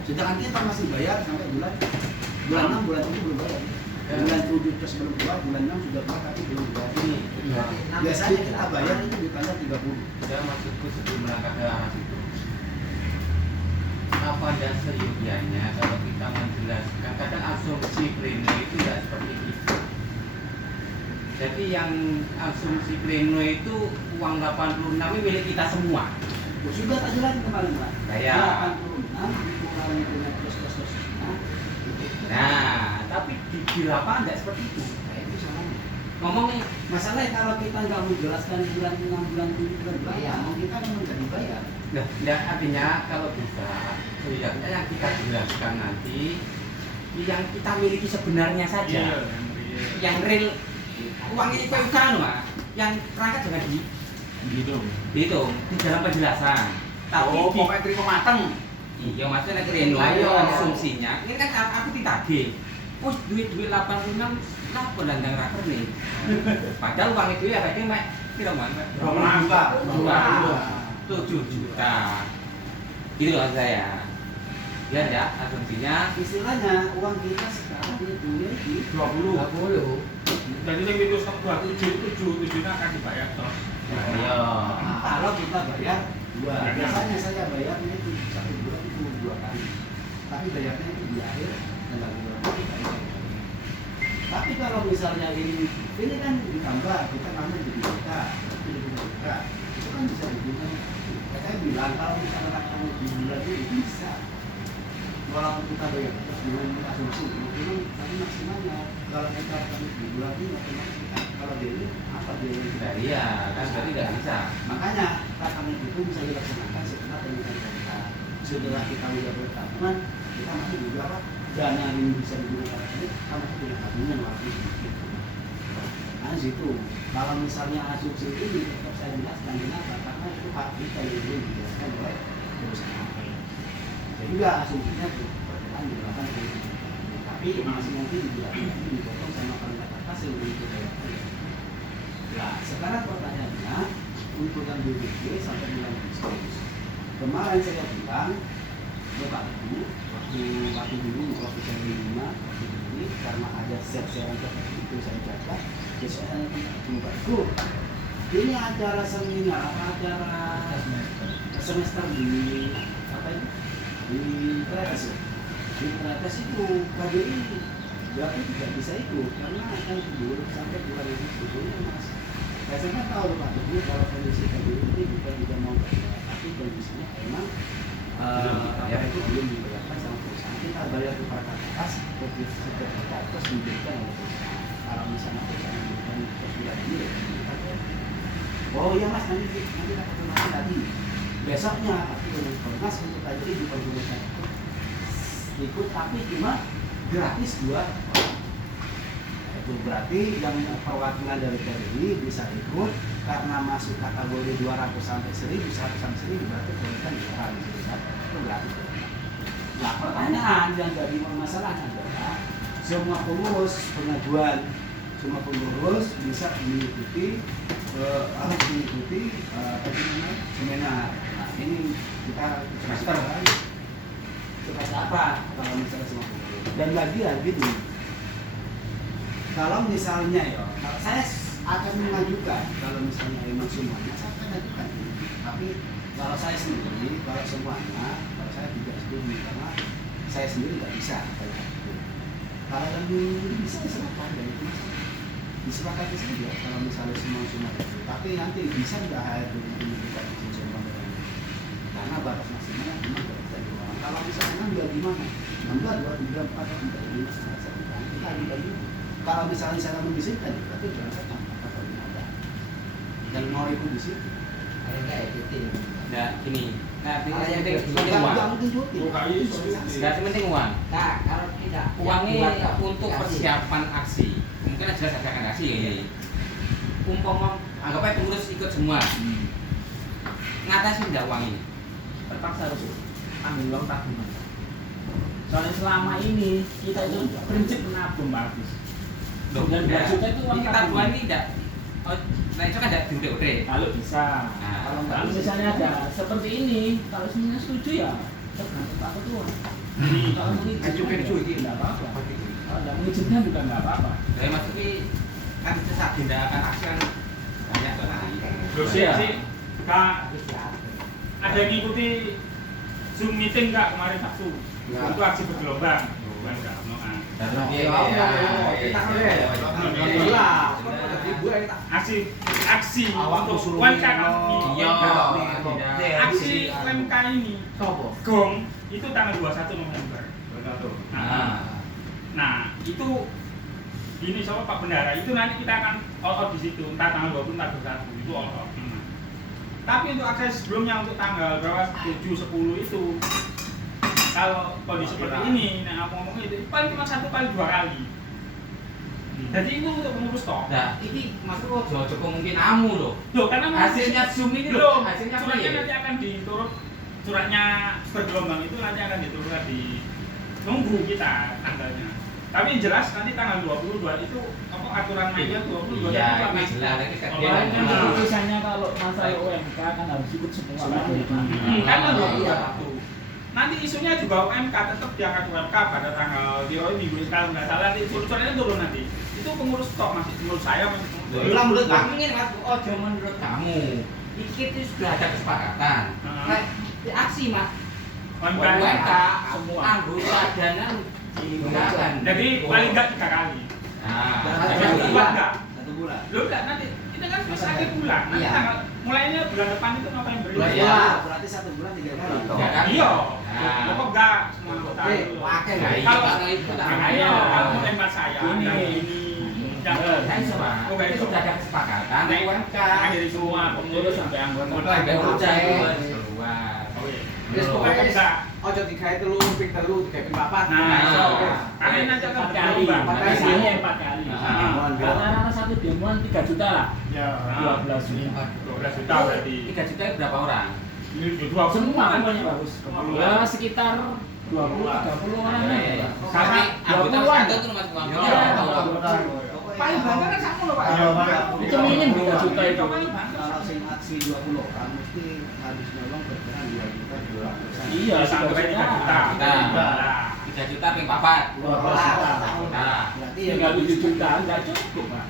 Sedangkan kita masih bayar sampai bulan 6, bulan 7 belum bayar. Bulan 7 terus belum keluar, bulan 6 sudah keluar tapi belum bayar. Ini biasanya kita bayar itu di tanggal 30. Saya maksudku sebelum melangkah ke arah situ. Apa ada seyogianya kalau kita menjelaskan, kadang asumsi pleno itu tidak seperti itu. Jadi yang asumsi pleno itu uang 86 ini milik kita semua. Sudah tak jelas kemarin Pak. Ya. 86 dikurangi dengan terus. Nah, tapi di lapangan tidak seperti itu. Nah, itu salahnya. Ngomongnya Masalahnya kalau kita nggak menjelaskan bulan 6, bulan 7 bulan bayar, kita memang nggak dibayar. Nah, artinya kalau bisa setidaknya yang kita jelaskan nanti yang kita miliki sebenarnya saja, yang real uang ini bukan mah, yang perangkat jangan dihitung di dalam penjelasan. Tapi pokoknya terima mateng. iya maksudnya pleno ayo asumsinya ini kan aku ditagih. Duit 86 lah pelandang raker nih. Padahal uang itu ya kayaknya mek kira mana? 7 juta. Gitu loh saya. Ya enggak asumsinya Istilahnya uang kita sekarang itu di 20. Jadi yang itu 27 akan dibayar toh. iya. Nah, kalau kita bayar 2, biasanya saya bayar itu 1 bulan itu 2 kali. Tapi bayarnya itu di akhir tanggal 20. Tapi kalau misalnya ini kan ditambah, kita nambah jadi juta, itu kan bisa dihitung. Saya bilang kalau misalnya kamu di bulan ini bisa, walaupun kita bayar dengan asumsi, mungkin tapi maksimalnya kalau kita di bulan ini maksimal, kalau dia ini apa dia ini? Iya, kan berarti nggak bisa. Makanya tatanan itu bisa dilaksanakan setelah penelitian kita. Setelah kita udah bertabungan, kita masih juga apa? Dana ini bisa digunakan ini, kita masih punya tabungan waktu itu. Nah situ, kalau misalnya asumsi ini tetap saya jelaskan kenapa? Karena itu hak kita yang belum dijelaskan oleh perusahaan. Sehingga asumsinya perkiraan dilakukan tapi masih nanti dijelaskan dipotong sama pendapat hasil untuk bayar. Nah, sekarang pertanyaannya untuk yang BBG sampai bulan Agustus. Kemarin saya bilang Bapak Ibu waktu dulu waktu saya lima waktu ini karena ada share-sharean seperti itu saya jaga. Besok saya jumpa Ibu. Ini acara seminar, acara semester di apa itu? Di Kreatis. Di Kreatis itu KBI berarti tidak bisa ikut karena akan tidur sampai bulan Agustus Mas. Saya kan tahu Pak Ibu kalau kondisi KBI ini bukan tidak mau bayar, tapi kondisinya memang itu belum dibayarkan sama perusahaan. Kita bayar kepada atas, kita terus diberikan oleh perusahaan. Kalau misalnya perusahaan memberikan terus bulan ini, kita bayar. Oh iya Mas, nanti kita konfirmasi lagi. Besoknya aku dengan Mas untuk KBI diperbolehkan ikut, tapi cuma gratis 2 orang. Itu berarti yang perwakilan dari KBI bisa ikut karena masuk kategori 200 sampai 1000, 100 sampai 1000 berarti bolehkan 2 orang itu gratis. Nah pertanyaan yang jadi masalah adalah semua pengurus pengajuan, semua pengurus bisa mengikuti harus mengikuti seminar. Nah ini kita semester apa kalau misalnya semua pengurus. Dan lagi nih. Kalau misalnya ya, kalau saya akan mengajukan kalau misalnya memang semuanya saya akan ajukan. Tapi kalau saya sendiri, kalau semuanya, kalau saya tidak setuju karena saya sendiri nggak bisa kayak gitu. Kalau yang bisa diserahkan dari itu disepakati saja kalau misalnya semua itu. Tapi nanti bisa nggak HRD ini kita izin semua karena batas maksimalnya cuma 2 kalau misalnya enggak gimana? Enggak 2, 3, 4 atau 5 kita bagi. Kalau misalnya saya mengizinkan, berarti berangkat tanpa ada. Dan mau ikut di situ. Ada nggak ya cuti? Nah, gini. Nah, Kalau yang penting kayak uang. Enggak mungkin cuti. Enggak penting uang. Nah, kalau tidak Uangnya untuk kasih. persiapan aksi. Mungkin jelas akan aksi ya. Umpama anggap aja pengurus ikut semua. Ngatasin enggak uang ini? Terpaksa harus ambil uang tabungan. Soalnya selama ini kita itu prinsip menabung Pak Agus. Dan budgetnya itu uang ini tabungan ini enggak. Oh, nah itu kan enggak diudah-udah. Kalau bisa. Nah, Kalau misalnya ada seperti ini, kalau semuanya setuju ya tergantung Pak Ketua. Kalau mengizinkan ya tidak apa-apa. Kalau tidak mengizinkan juga nggak apa-apa. saya maksudnya kan itu saat tindakan aksi kan banyak sekali. Loh sih, Kak, ada yang ngikuti Zoom meeting Kak kemarin Sabtu. Ya. Itu aksi bergelombang. Oh, kan enggak ono kan. Aksi untuk UMKM ini. Aksi UMKM ini. Gong itu tanggal 21 November. Nah, itu ini sama Pak Bendara itu nanti kita akan all out di situ entah tanggal 20 atau 21 itu all out. Tapi untuk akses sebelumnya untuk tanggal berapa 7 10 itu kalau kondisi seperti ini, nah ngomong itu paling cuma 1 kali 2 kali. Jadi itu untuk mengurus stok. Nah, ini maksud lo Joko mungkin amu loh. Loh, karena Hasilnya Zoom ini belum, loh, hasilnya apa suratnya ya? nanti akan diturut, suratnya bergelombang itu nanti akan diturunkan di nunggu kita tanggalnya. Tapi yang jelas nanti tanggal 22 itu apa aturan mainnya 22 Iya, itu ini jelas ini kan dia Kan Nah. tulisannya kalau masalah UMK kan harus ikut semua. Karena 21. Nanti isunya juga UMK tetap diangkat UMK pada tanggal minggu ini kalau nggak salah nanti suratnya turun nanti. Itu pengurus stok masih menurut saya masih Ulang menurut kamu ini mas, oh cuma menurut kamu. Iki itu sudah ada kesepakatan. Kayak aksi mas. UMK semua. anggota dana digunakan. Jadi paling nggak 3 kali. Nah, Yang kedua enggak. 1 bulan. Loh enggak nanti kita kan masih akhir bulan. Nanti Iya. tanggal mulainya bulan depan itu November. Bulan Iya. depan. Berarti 1 bulan 3 kali. Tiga kali. Iya. Nah. Pokok enggak semua anggota. Pakai Nah, iya, Kalau Pak, itu tak ayo kalau mau tempat saya Ini. ini jangan Nah, itu Pak. Oh, kayak Itu itu. sudah ada kesepakatan. Nah, UMK. Akhiri semua Pengurus sampai anggota. Sampai urusan keluar. Oke. Wis Pokoknya pokoke enggak. ojo digawe telu, ping telu, digawe ping papat. Nah, iso. Nah. Karena nanti akan 4 kali. bergelombang. Biasanya 4 kali. Nah. Karena satu demoan 3 juta lah. Ya. 12 juta. 12 juta berarti. 3 juta itu berapa orang? Ini 2 Semua semuanya bagus. Ya sekitar 20-30 orang ya. Kami anggota 20-an. satu itu mas uang. Iya, Paling banyak kan sama loh Pak. Itu minim 2 juta itu. Kalau sing aksi 20 kan mesti harus nolong berjalan 2 juta 200. Iya, Sampai 3 juta. Nah. 3 juta ping papat. 12 juta. Nah, Berarti Tinggal 7 juta enggak cukup Pak.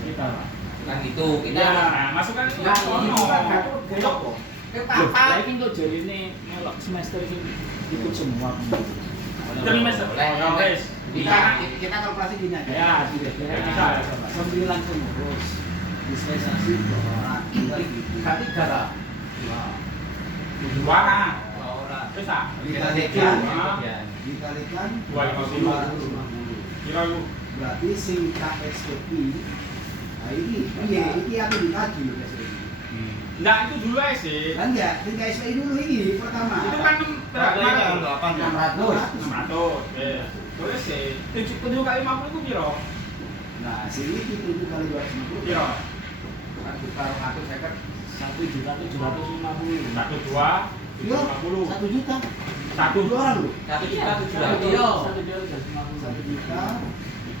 Kita Pak. kan gitu kita. Nah, masukkan itu Nah, sono. ini kan kartu belok kok. Lagi untuk jadi ini melok semester ini ikut semua. Jadi mas, oh, wes. kita kalkulasi gini aja. Ya, tidak bisa. 9 pengurus, dispensasi 2 orang, tinggal gitu. Berarti 3 lah. Dua orang. Bisa. Dikalikan, Ya. dikalikan 250. Kira lu. Berarti sing KSPI, nah ini aku dikaji loh KSPI. Enggak, itu dulu aja sih. Kan enggak, sing KSPI dulu ini pertama. Itu kan 600. 600. Terus sih 7 kali 50 itu piro? Nah, sini itu 7 kali 250. Piro? Kan juta 200 saya kan 1.750.000. 1 2 Yo, 50. 1 juta. 1 2 orang loh. 1 juta 700. 1 juta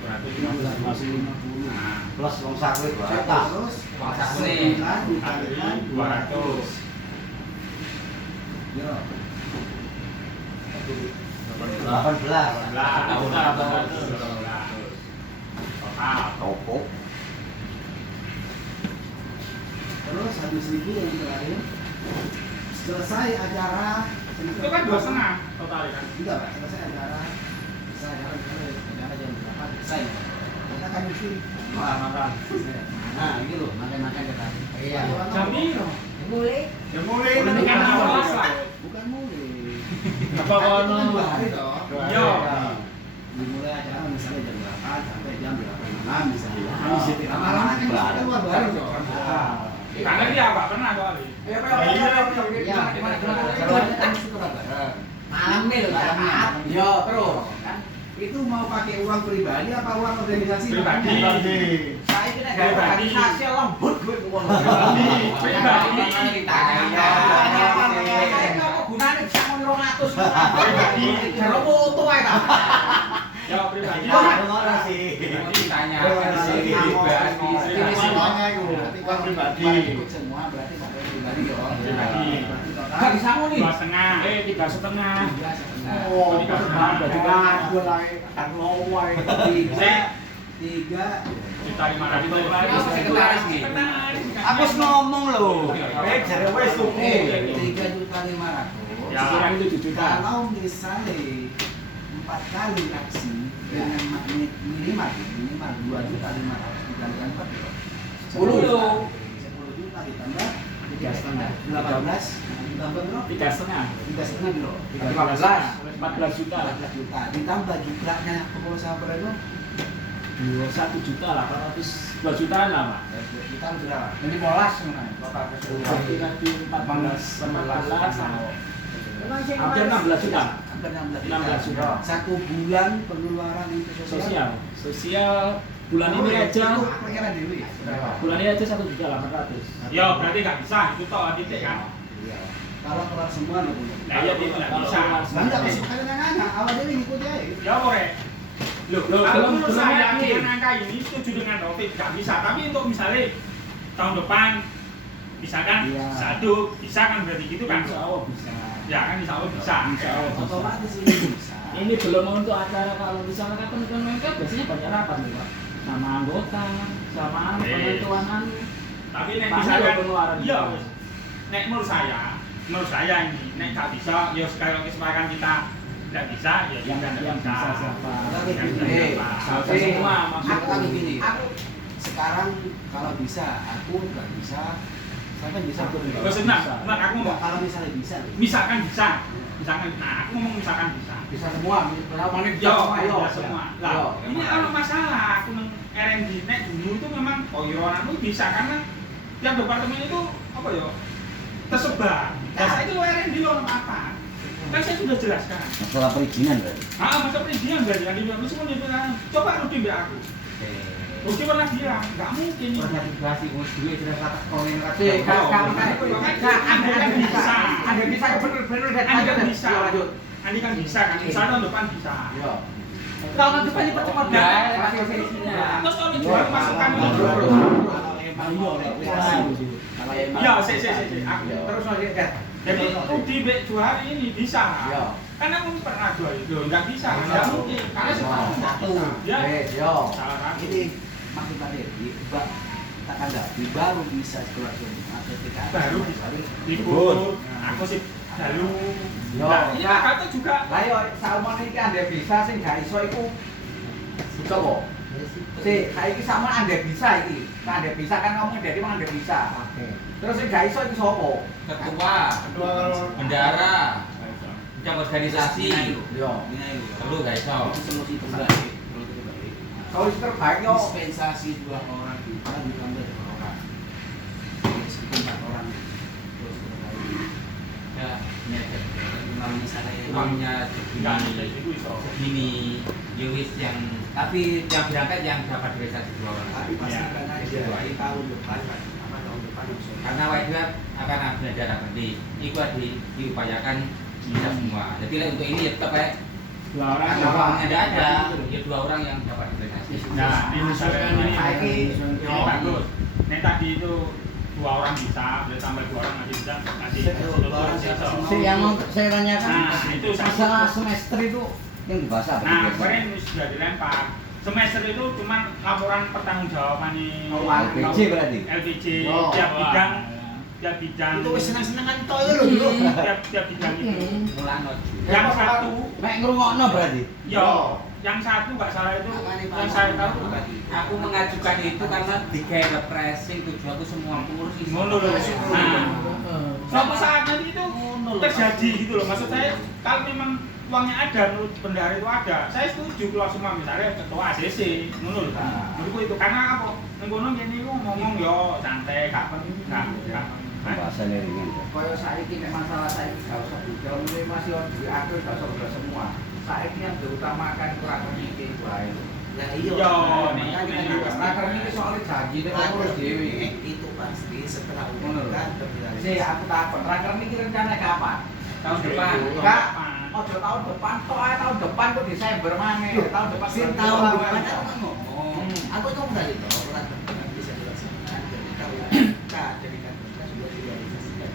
250. 250. Nah, Plus wong saku itu. Terus Uang saku nih. dikalikan 200. Yo. 18. Total. Toko. Terus habis itu yang terakhir selesai acara Itu kan 2,5 total kan. enggak Pak, selesai acara jam berapa? selesai. Kita kan mesti makan. nah ini loh makan-makan kita. Iya. Jam piro? Mulai. Ya mulai Mulai nanti kan kan awal. Bukan mulai. Apa kono? Dua hari toh. Iya. Dimulai acara misalnya jam 8 sampai jam 8 malam misalnya. Malam kan kita keluar baru toh. Karena dia apa pernah kali. Ya, Jalannya kan mesti keluar bareng. Malam nih loh, Malamnya. Yo, terus. Kan itu mau pakai uang pribadi apa uang organisasi? Pribadi. Saya ini gak organisasi lembut gue ngomong. Pribadi. Apa gunanya bisa ngomong 200? Jaro foto ae ta. Ya pribadi. Ditanya Ini semuanya itu uang pribadi. Ikut semua berarti sampai pribadi yo. Pribadi. Gak bisa ngomong nih. 2,5. 3,5. Oh, berarti kan gue lagi akan lowai. 3 Juta 500. Sekretaris nih. Aku harus ngomong loh. Jare wes tuku. 3.500.000. Ya. Kurang 7 juta. Kalau misalnya 4 kali aksi dengan minimal 2.500.000 dikalikan 4 ya. 10 loh. 10 juta ditambah 3,5. 18 ditambah berapa? 3,5. 3,5 kilo. 14 juta. 14 juta. Ditambah jukranya pengusaha berapa? 1 juta lah, 2 jutaan lah Pak. 2 juta berapa? Ini bolas sebenarnya. Total Berarti nanti 14 sama hampir 16 juta. Hampir 16 juta. Satu bulan pengeluaran untuk sosial. Sosial bulan ini aja. Itu perkiraan dulu ya. Bulan ini aja 1.800.000. Ya berarti nggak bisa. Itu toh titik kan. Iya. Kalau keluar semua loh. Nah, iya dia nggak bisa. Enggak masuk kalian nanya, awal dia ngikuti aja. Ya boleh. Loh, Loh, kalau belum- menurut belum saya yakin. dengan angka ini setuju dengan Taufik nggak bisa. Tapi untuk misalnya tahun depan, misalkan Iya. 1 bisa kan berarti gitu kan? Insya Allah bisa. Ya kan insya Allah bisa. Insya Allah bisa. Otomatis ini bisa. Ini belum untuk acara kalau misalnya kan teman-teman kan biasanya banyak rapat nih Pak. Sama anggota, sama penentuan anu. Tapi nek Pasti misalkan ada pengeluaran. iya wes. Nek menurut saya ini nek nggak bisa, ya kalau kesepakatan kita nggak bisa, ya Yang juga nggak yang bisa siapa? Yang bisa siapa? Salsa semua Aku maksudnya. kan begini. Aku Sekarang kalau bisa, aku nggak bisa. Saya kan bisa. Oh, sebentar, aku Enggak, ngomong. kalau misalnya bisa. Misalkan bisa, misalkan, nah aku ngomong misalkan bisa. bisa semua. Kalau mana bisa Yo, semua, yo. ya semua. Lah, Yo. ini ada masalah. Aku neng R&D nek dulu itu memang aku bisa karena tiap departemen itu apa ya tersebar. Dan saya itu R&D loh apa? Kan saya sudah jelaskan. Masalah perizinan berarti. Masa perizinan dari yang di semua dia bilang, coba Rudi biar aku. Rudi pernah bilang, nggak mungkin ini. Organisasi mus duit sudah kata koin Sih, kamu kan itu Anda kan bisa. Anda bisa bener-bener dan Anda kan lanjut, bisa. yo, lanjut. Anda kan bisa kan, insya Allah tahun depan bisa. Yo. Tahun depan ini percepat Nah, dah. terus kalau juga masukkan ini. Kalau emang Ya, si. Aku Terus lanjut kan. jadi Rudi dua hari ini bisa. Yo. Karena aku pernah dua itu, nggak bisa, nggak mungkin. Karena sekarang nggak bisa. Ya, Yo. salah satu. ini maksud tadi tak ada baru bisa keluar semua ketika Baru bisa. Libur, aku sih lalu. Yo. Nah, ini kata juga. Lah yo saumane iki Anda bisa sing gak iso iku coba. Si, saiki sama Anda bisa iki. Anda bisa kan ngomong dari Anda bisa. Terus sing gak iso iki sapa? ketua, kalau bendara, jam organisasi, Yo. perlu guys. itu solusi terbaik. Solusi terbaik yo Dispensasi 2 orang kita ditambah 2 orang. Jadi 4 orang. Terus Ya, uangnya saya uangnya Nggak, segini, itu iso. segini, Yowis yang tapi yang berangkat yang dapat organisasi 2 orang. tapi pastikan aja di tahun depan apa tahun depan Karena itu akan ada nanti, itu diupayakan bisa semua. Jadi untuk ini ya tetap kayak 2 orang karena uangnya tidak ada, ya 2 orang yang dapat organisasi. Nah, ini misalkan ini. Saiki Ini bagus. Nek tadi itu 2 orang bisa, boleh tambah 2 orang masih bisa kasih. Yang mau saya tanyakan Nah, itu masalah semester itu yang dibahas apa? Nah, kemarin sudah dilempar. Semester itu cuma laporan pertanggungjawaban LPG berarti. LPG Oh, tiap wah. bidang, tiap bidang. itu senang-senangan toh ya dulu. Tiap bidang itu. Mulai Yang satu, Mek ngrungokno berarti. yo, yang satu nggak salah itu yang saya tahu. Aku mengajukan itu karena digawe repressing tujuan aku semua pengurus iso. Ngono lho. Nah, suatu saat nanti itu terjadi gitu loh. Maksud saya kalau memang uangnya ada, menurut bendahara itu ada, saya setuju keluar semua misalnya ketua ACC, ngono lho. Menurutku itu karena apa? Ngono gini lu ngomong yo santai, gak penting enggak. Pembahasannya ringan. Kaya saiki nek masalah saiki gak usah detail, mulai masih ono duwe aku gak usah udah semua. Saiki yang diutamakan kurang iki wae. Lah iya. Yo, Raker iki soalnya janji nek ngurus dhewe. Itu pasti setelah Ngono lho. umumkan terrealisasi. Sih aku takon, raker iki rencana kapan? Tahun depan. Enggak. Ojo tahun depan, tok ae tahun depan kok Desember maneh. Tahun depan Sin tahun depan aku kan ngomong. Aku itu enggak itu orang bisa dilaksanakan dari tahun jadi kan sudah direalisasikan.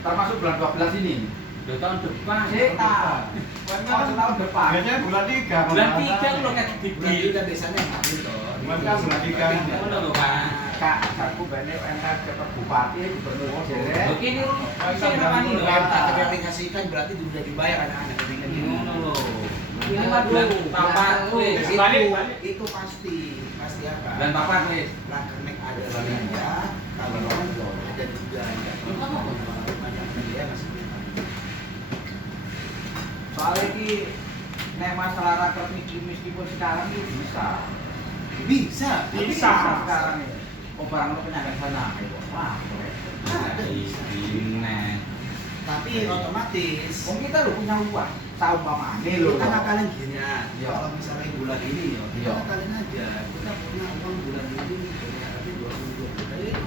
termasuk bulan 12 ini. Loh, tahun depan. Sih tak. Ojo tahun depan. Biasanya bulan 3. Bulan 3 lo kan Bulan di. juga biasanya ngambil toh. Bulan 3. Ngono lho, Pak. Kak, aku bene NK ke bupati, gubernur Jere. Oke ini saya ngapani lho. Tak terrealisasikan berarti sudah dibayar anak-anak ketika Ngono lho. Ini mah bulan dulu. papat wis. Balik. itu pasti apa? Bulan papat wis. Rakernek ada ya, kalau ada juga ya. Banyak media masih belum. Soalnya ini nek masalah rakyat meskipun sekarang ini bisa. Bisa. Sekarang ini. Oh barang lo penyakit sana. Wah, Ada. Ini. Tapi otomatis Wong kita lo punya uang. Saumpamane lo. kita ngakalin gini ya. Iya. Kalau misalnya bulan ini ya, kita Iya. ngakalin aja. Kita punya uang bulan ini tapi 20 juta. Itu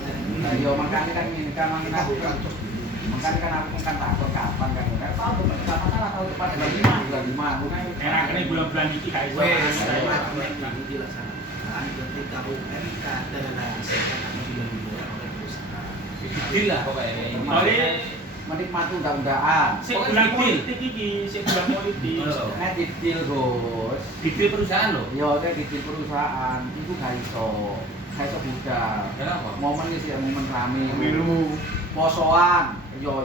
aja. Nah, yo makanya kan ini kan Kita bukan terus dulu. makanya kan aku kan takut kapan kan. Tahun depan enggak masalah tahun depan bulan 5 bukan. Enak ini bulan-bulan iki gak iso. Wes, ini dilaksanakan ketika UMK dan lain-lain akan sudah dibuat oleh perusahaan. Deal lah pokoknya kayak ini. Soalnya Menikmati undang-undangan. sik bulan politik iki, sik bulan politik. Nek didil, Gus. Deal perusahaan loh. Yo nek didil perusahaan itu gak iso. Gak iso budal. Kenapa? Momen iki sih momen rame. Pemilu. Posoan. Yo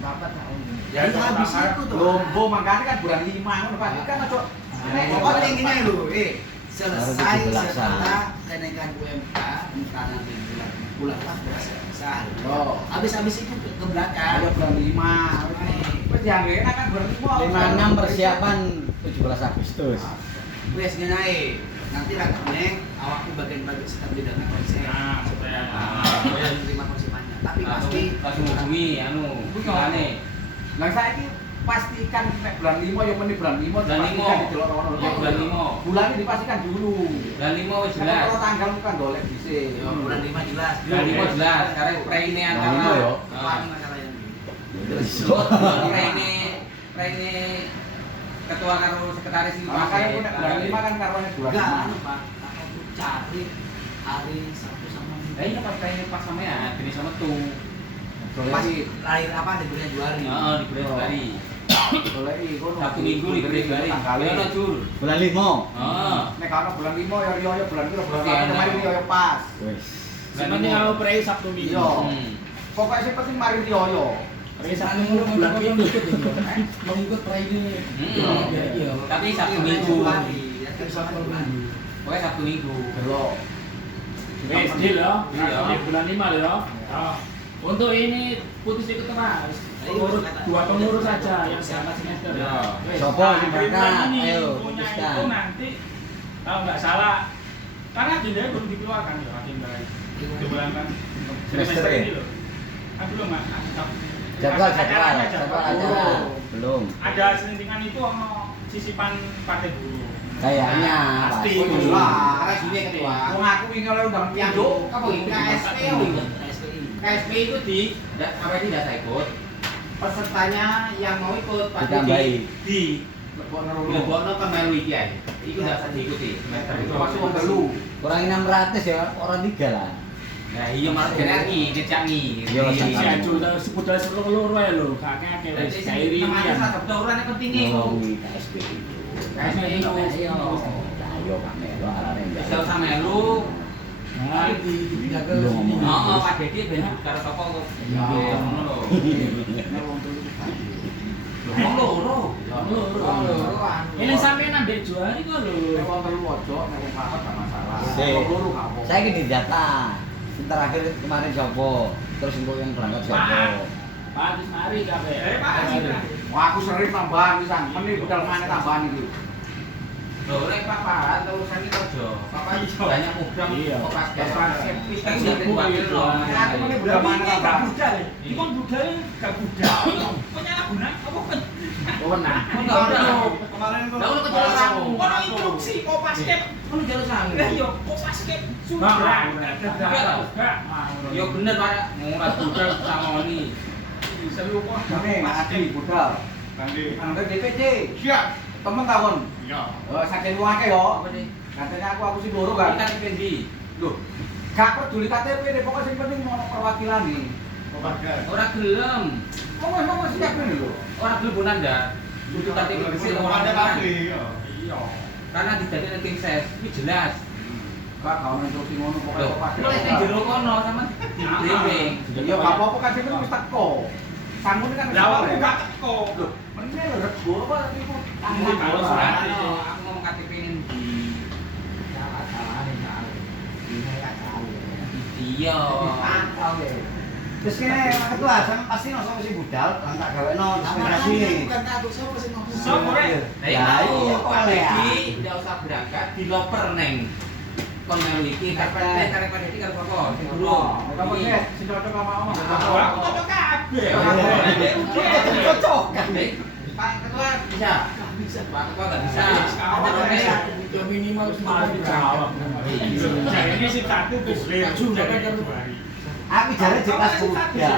Bapak tahun ini. Ya itu habis pertama. itu tuh. lombo makanya kan bulan 5 ngono Pak. Iki kan ojo nek Pokoknya gini lho, selesai Harus dibelasan. setelah kenaikan UMK, entah nanti bulan 14 ya bisa. Oh. Habis itu ke belakang. ada bulan 5. Wis diangge kan bulan 5. 56 persiapan 17 Agustus. Wes naik. Nanti rakernek awakku bagian-bagian sekitar bidangnya konsep. Nah, supaya Terima konsepannya. Tapi pasti langsung hubungi anu. Bukane. Lah saiki pastikan nek bulan 5 yo meneh bulan 5 Bulan dipastikan 5. didelok ono Ya, bulan 5. Bulannya dipastikan dulu. Bulan 5 wis Kalau jelas. tanggal bukan golek dhisik. ya, bulan 5 jelas. Bulan 5 jelas. Karena pre-ini Bulan antara. lima, yo. Apa nih masalahnya? Pre-ini ketua karo sekretaris iki. Makanya pun nek bulan 5 kan karwane bulan Enggak, 5. anu Pak. Aku cari hari Sabtu sama Minggu. Lah iya pas pre-ini pas sampean, dene sama tuh. Pas lahir apa di bulan Januari. Heeh, di bulan Februari. Golek iki kono. Satu minggu di bulan Februari. Ya ono jur. Bulan 5. Heeh. Nek ana bulan 5 ya riyo bulan piro bulan Oke, 1 mari riyo pas. Wes. Sebenarnya kalau pre Sabtu Minggu. Iya. Hmm. Pokoknya sing penting mari riyo. Pre Sabtu Minggu bulan Minggu mengikut pre ini. Iya. Tapi Sabtu Minggu. Sabtu Minggu. Pokoknya Sabtu Minggu. Delok. Wes deal ya. Iya. Di bulan 5 ya. Oh. Untuk ini putus ikut keras. Pengurus, 2 pengurus saja yang diangkat semester. Ya. Wes. Sopo sing Nah, berangkat? ini Ayo punya putuskan. itu nanti kalau nggak salah karena agendanya belum dikeluarkan ya agenda itu bulan kan Semester ya? ini loh. Kan belum mas. Jadwal Acaranya aja. acara. Belum. Ada selentingan itu ono sisipan partai buruh. Kayaknya Pasti. pasti. Lah, resine ketua. Wong aku wingi oleh undang pindho, apa iki KSP yo. SPI. KSP itu di apa ini tidak saya ikut. Pesertanya yang mau ikut pasti Ditambahi. di Lebokno ke melu iki ae. Iku ndak usah diikuti. Semester itu Termasuk wong telu. Kurang 600 ya, orang 3 lah. Nah, iya malah generasi ngecangi. Iya, Si sama. Ajul sepudal seluruh ae lho, kakek wis cairi Ini ini. satu urane penting iku. Ngomongin KSP itu. KSP itu. Ayo Pak Melo arane Bisa usah melu. Nah, dijaga Belum sini. ngomong. Oh, Pak Dedi ben karo sapa kok. Iya. Ngono lho. Nek wong telu iki. Wong loro. Ini sampai nambah jual itu lho. Wong telu ojo, nek wong papat gak masalah. Sik. Wong loro gak apa. Saya ini data. Terakhir kemarin siapa? Terus untuk yang berangkat siapa? Pak wis mari kabeh. Pak Wah, aku sering tambahan pisan. Meni budal maneh tambahan iki. Lho rek paparan terusan iki aja. Papa iki banyak program kok pas wis kan Iya. Aku meni budal maneh tambahan. Ini kan budal gak budal. Penyalahgunaan apa kan? Wewenang. Kemarin itu. Lah ono kejualan sangu. Ono instruksi kok paskep. Ono jalur sangu. Lah yo kok paskep sudah. Yo bener Pak, nguras budal samoni. Selu kok. Mene ngadi budal. Nanti. Angger DPD. Siap. Temen tahun. Iya. Sakjane wong akeh yo. Apa nih? Katanya aku sing loro kan. Kan pendi. Loh, gak peduli KTP deh, pokoknya sing penting mau perwakilan nih. Ora gelem. Mau siap ini lho. Ora gelem bonanda. Kudu KTP bersih Ada pasti. Iya. Karena didadekne tim ses, iki jelas. Gak kau instruksi ngono pokoknya Loh, perwakilan. lu wis jero kono sama briefing. Iya, gak apa-apa kan sing penting wis teko. Sangune kan Lah aku gak teko. Loh, meneh lho rego apa iku. Ini kalau surat. Aku ngomong KTP ini di iya. Terus kene ketua sampe pasti no sapa sing budal lan tak gawekno inspirasi. Bukan takut siapa sih mau. Sopo rek? Lah iya kok iki ndak usah berangkat di loper neng. Kon melu iki karep iki karo sapa? Sing durung. Kamu sih, sing cocok sama omong. Aku cocok kabeh. Cocok kan. Pak Ketua bisa? Bisa. Pak Ketua enggak bisa. Ya minimal semalam dijawab. Jadi ini sip 1 boleh. Aku jare jelas budal.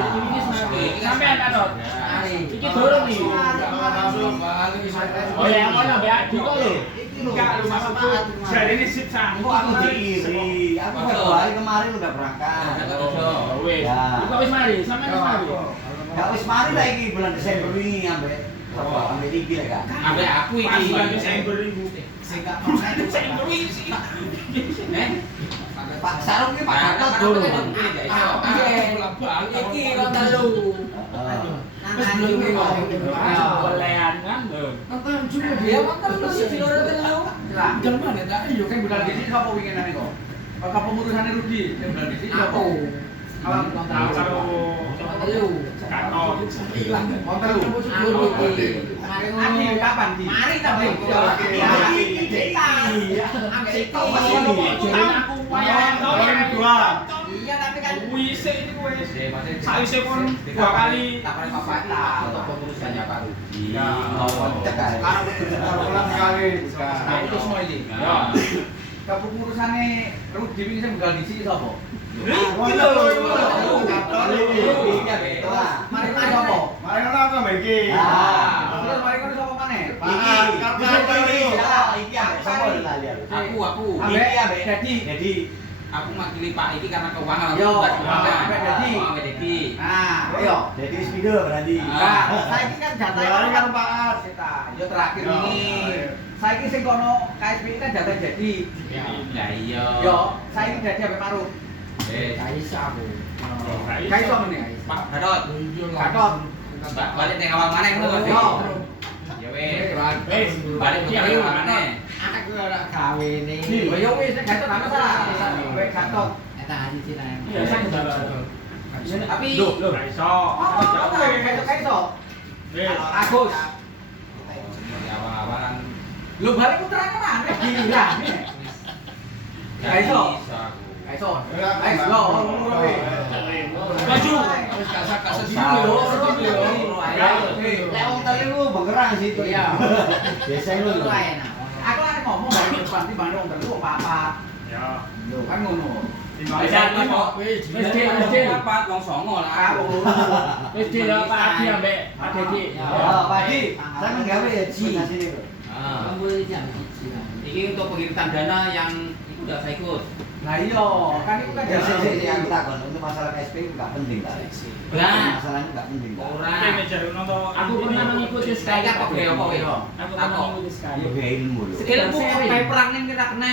Sampai apa dot? Iki dorong nih. Oh ya mau nambah adi kok lho. Enggak lu maksudku. Jadi ini sip 1. Kok aku diiri? Aku Februari kemarin udah berangkat. Wis. Ya. Iku wis mari, sampe wis mari. Gak wis mari lah iki bulan Desember ini ambek ambek iki lah kan. Ambek aku Pas iki. bulan Desember iku. Sing gak mau saya Desember iki. Pak Sarung iki Pak Nah, Gatot kan dulu. aku kan gak iso. Iki kok telu. Wis belum iki kok. Bolehan kan lho. Nonton juga Dia dia. kan telu siji loro telu. Lah, Jangan mana tak iyo sing bulan disi sapa winginane kok? Apa pengurusane Rudi? Sing bulan disi sapa? Kalau Karo telu. Gatot. Hilang. mau telu. Adi kapan di? Mari ta, Bang. Iya, tapi kan Wis iki wis. Saise Saise kon 2 kali. tak pernah Bapak tak untuk pengurusannya Pak Rudi. Ya. sekarang ulang sekali. Nah, itu semua ini. Ya. Kepengurusane Rudi wingi sing begal disi sapa? Iki lho. Mari sapa? Mari ngono apa mbak iki? Terus mari kono sapa maneh? Aku. Ambek Dedi. Jadi Aku makili Pak iki karena keuangan Yo, aku keuangan. Ambek Dedi. Ambek Dedi. Nah, ayo. jadi spido berarti. Nah, saiki kan data Mari karo Pak As. Yo terakhir Yo, ini. ayo. Saiki sing kono KSPI kan data Dedi. Ya iya. Yo, saiki Dedi ambek Maruf. Kaisa aku. Kayak iso meneh. Pak Gatot. Gatot. Balik nang awal maneh ngono Mas. Yo. Ya wes. Wis. Balik nang awal maneh. Aku ora gawe ini. Oh yo wis nek Gatot apa salah? Wes Gatot. Eta hari sih nang. Iya, saya udah. Tapi Gak iso. Oh, Gatot kayak iso. Wis. Agus. awal-awalan Lu balik putranya mana? Gila. Kayak iso. Kayak iso. Ayo lo. Maju. Wis kasak Salah. sedih Lek wong telu lu bergerak sih itu. Iya. Biasanya lu. Aku kan ngomong dari depan di mana wong telu wong papat. Ya. Lho kan ngono. Timbang kok. Wis Mesti dapat wong songo lah. Ah, wong loro. wis di Pak Adi ambek Pak Dedi. Oh, Pak Di, saya menggawe ya di sini lho. Ah. Iki untuk pengiritan dana yang itu udah saya ikut. Nah iya, kan itu kan Ya sih aku takon untuk masalah SP itu enggak penting ta. Nah. Masalahnya enggak penting ta. Ora. Aku pernah mengikuti sekali. Kayak apa gue apa weh? Aku pernah mengikuti sekali. Yo ilmu lho. Ilmu kok kayak perang ning kira kena.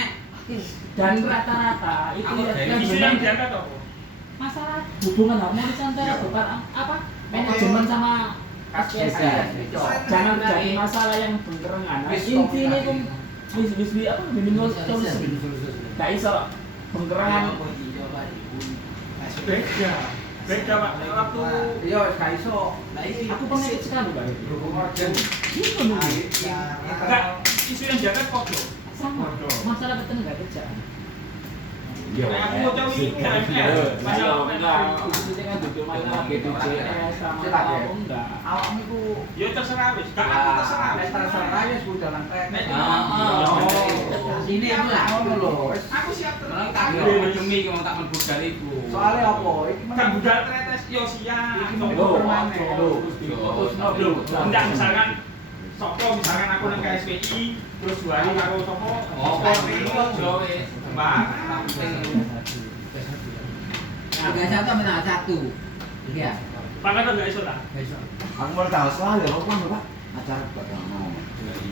Dan rata-rata itu Aku ya, dari yang Isu benar yang diangkat apa? masalah hubungan harmonis antara bukan apa manajemen sama Jangan jadi masalah yang bengkerengan. Nah, intinya itu wis apa minimal solusi. Gak iso bengkerengan. Beda Pak, waktu Iya, gak iso. Aku pengikut sekali Pak. Itu nih. enggak isu yang jaga kok loh. Sama. Masalah ketenaga kerjaan. Kayak aku mau tahu ini KMR, masalah Itu kan duduk mana BPJS sama apa enggak. Awakmu iku ya terserah wis, gak aku terserah. Nek terserah ya sudah nang Nek ini aku lah ngono lho. aku siap Orang terus. tak boleh demi kalau tak menbudal itu. Soale apa? Iki Kan budal tretes yo siap. Enggak misalkan sopo misalkan aku nang KSPI terus 2 hari karo sopo Jowe. Mbak Iya. Pakai enggak iso lah. Aku mau tahu soal ya, Pak. Acara Pak mau.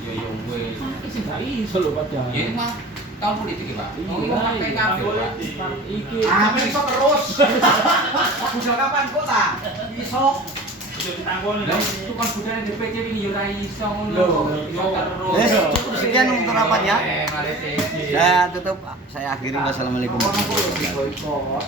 Iya yang gue. Iki sih gak iso lho padahal. Ya ini mah tahun politik ya Pak. Oh ini pakai kafe. Iki Apa iso terus? Budal kapan kok ta? Iso. Iso ditangkoni. Lah itu kan budaya DPC ini yo ra iso ngono. Iso terus. Cukup sekian untuk rapat ya. Mari Saya tutup, saya akhiri. Wassalamualaikum warahmatullahi wabarakatuh. Boykot.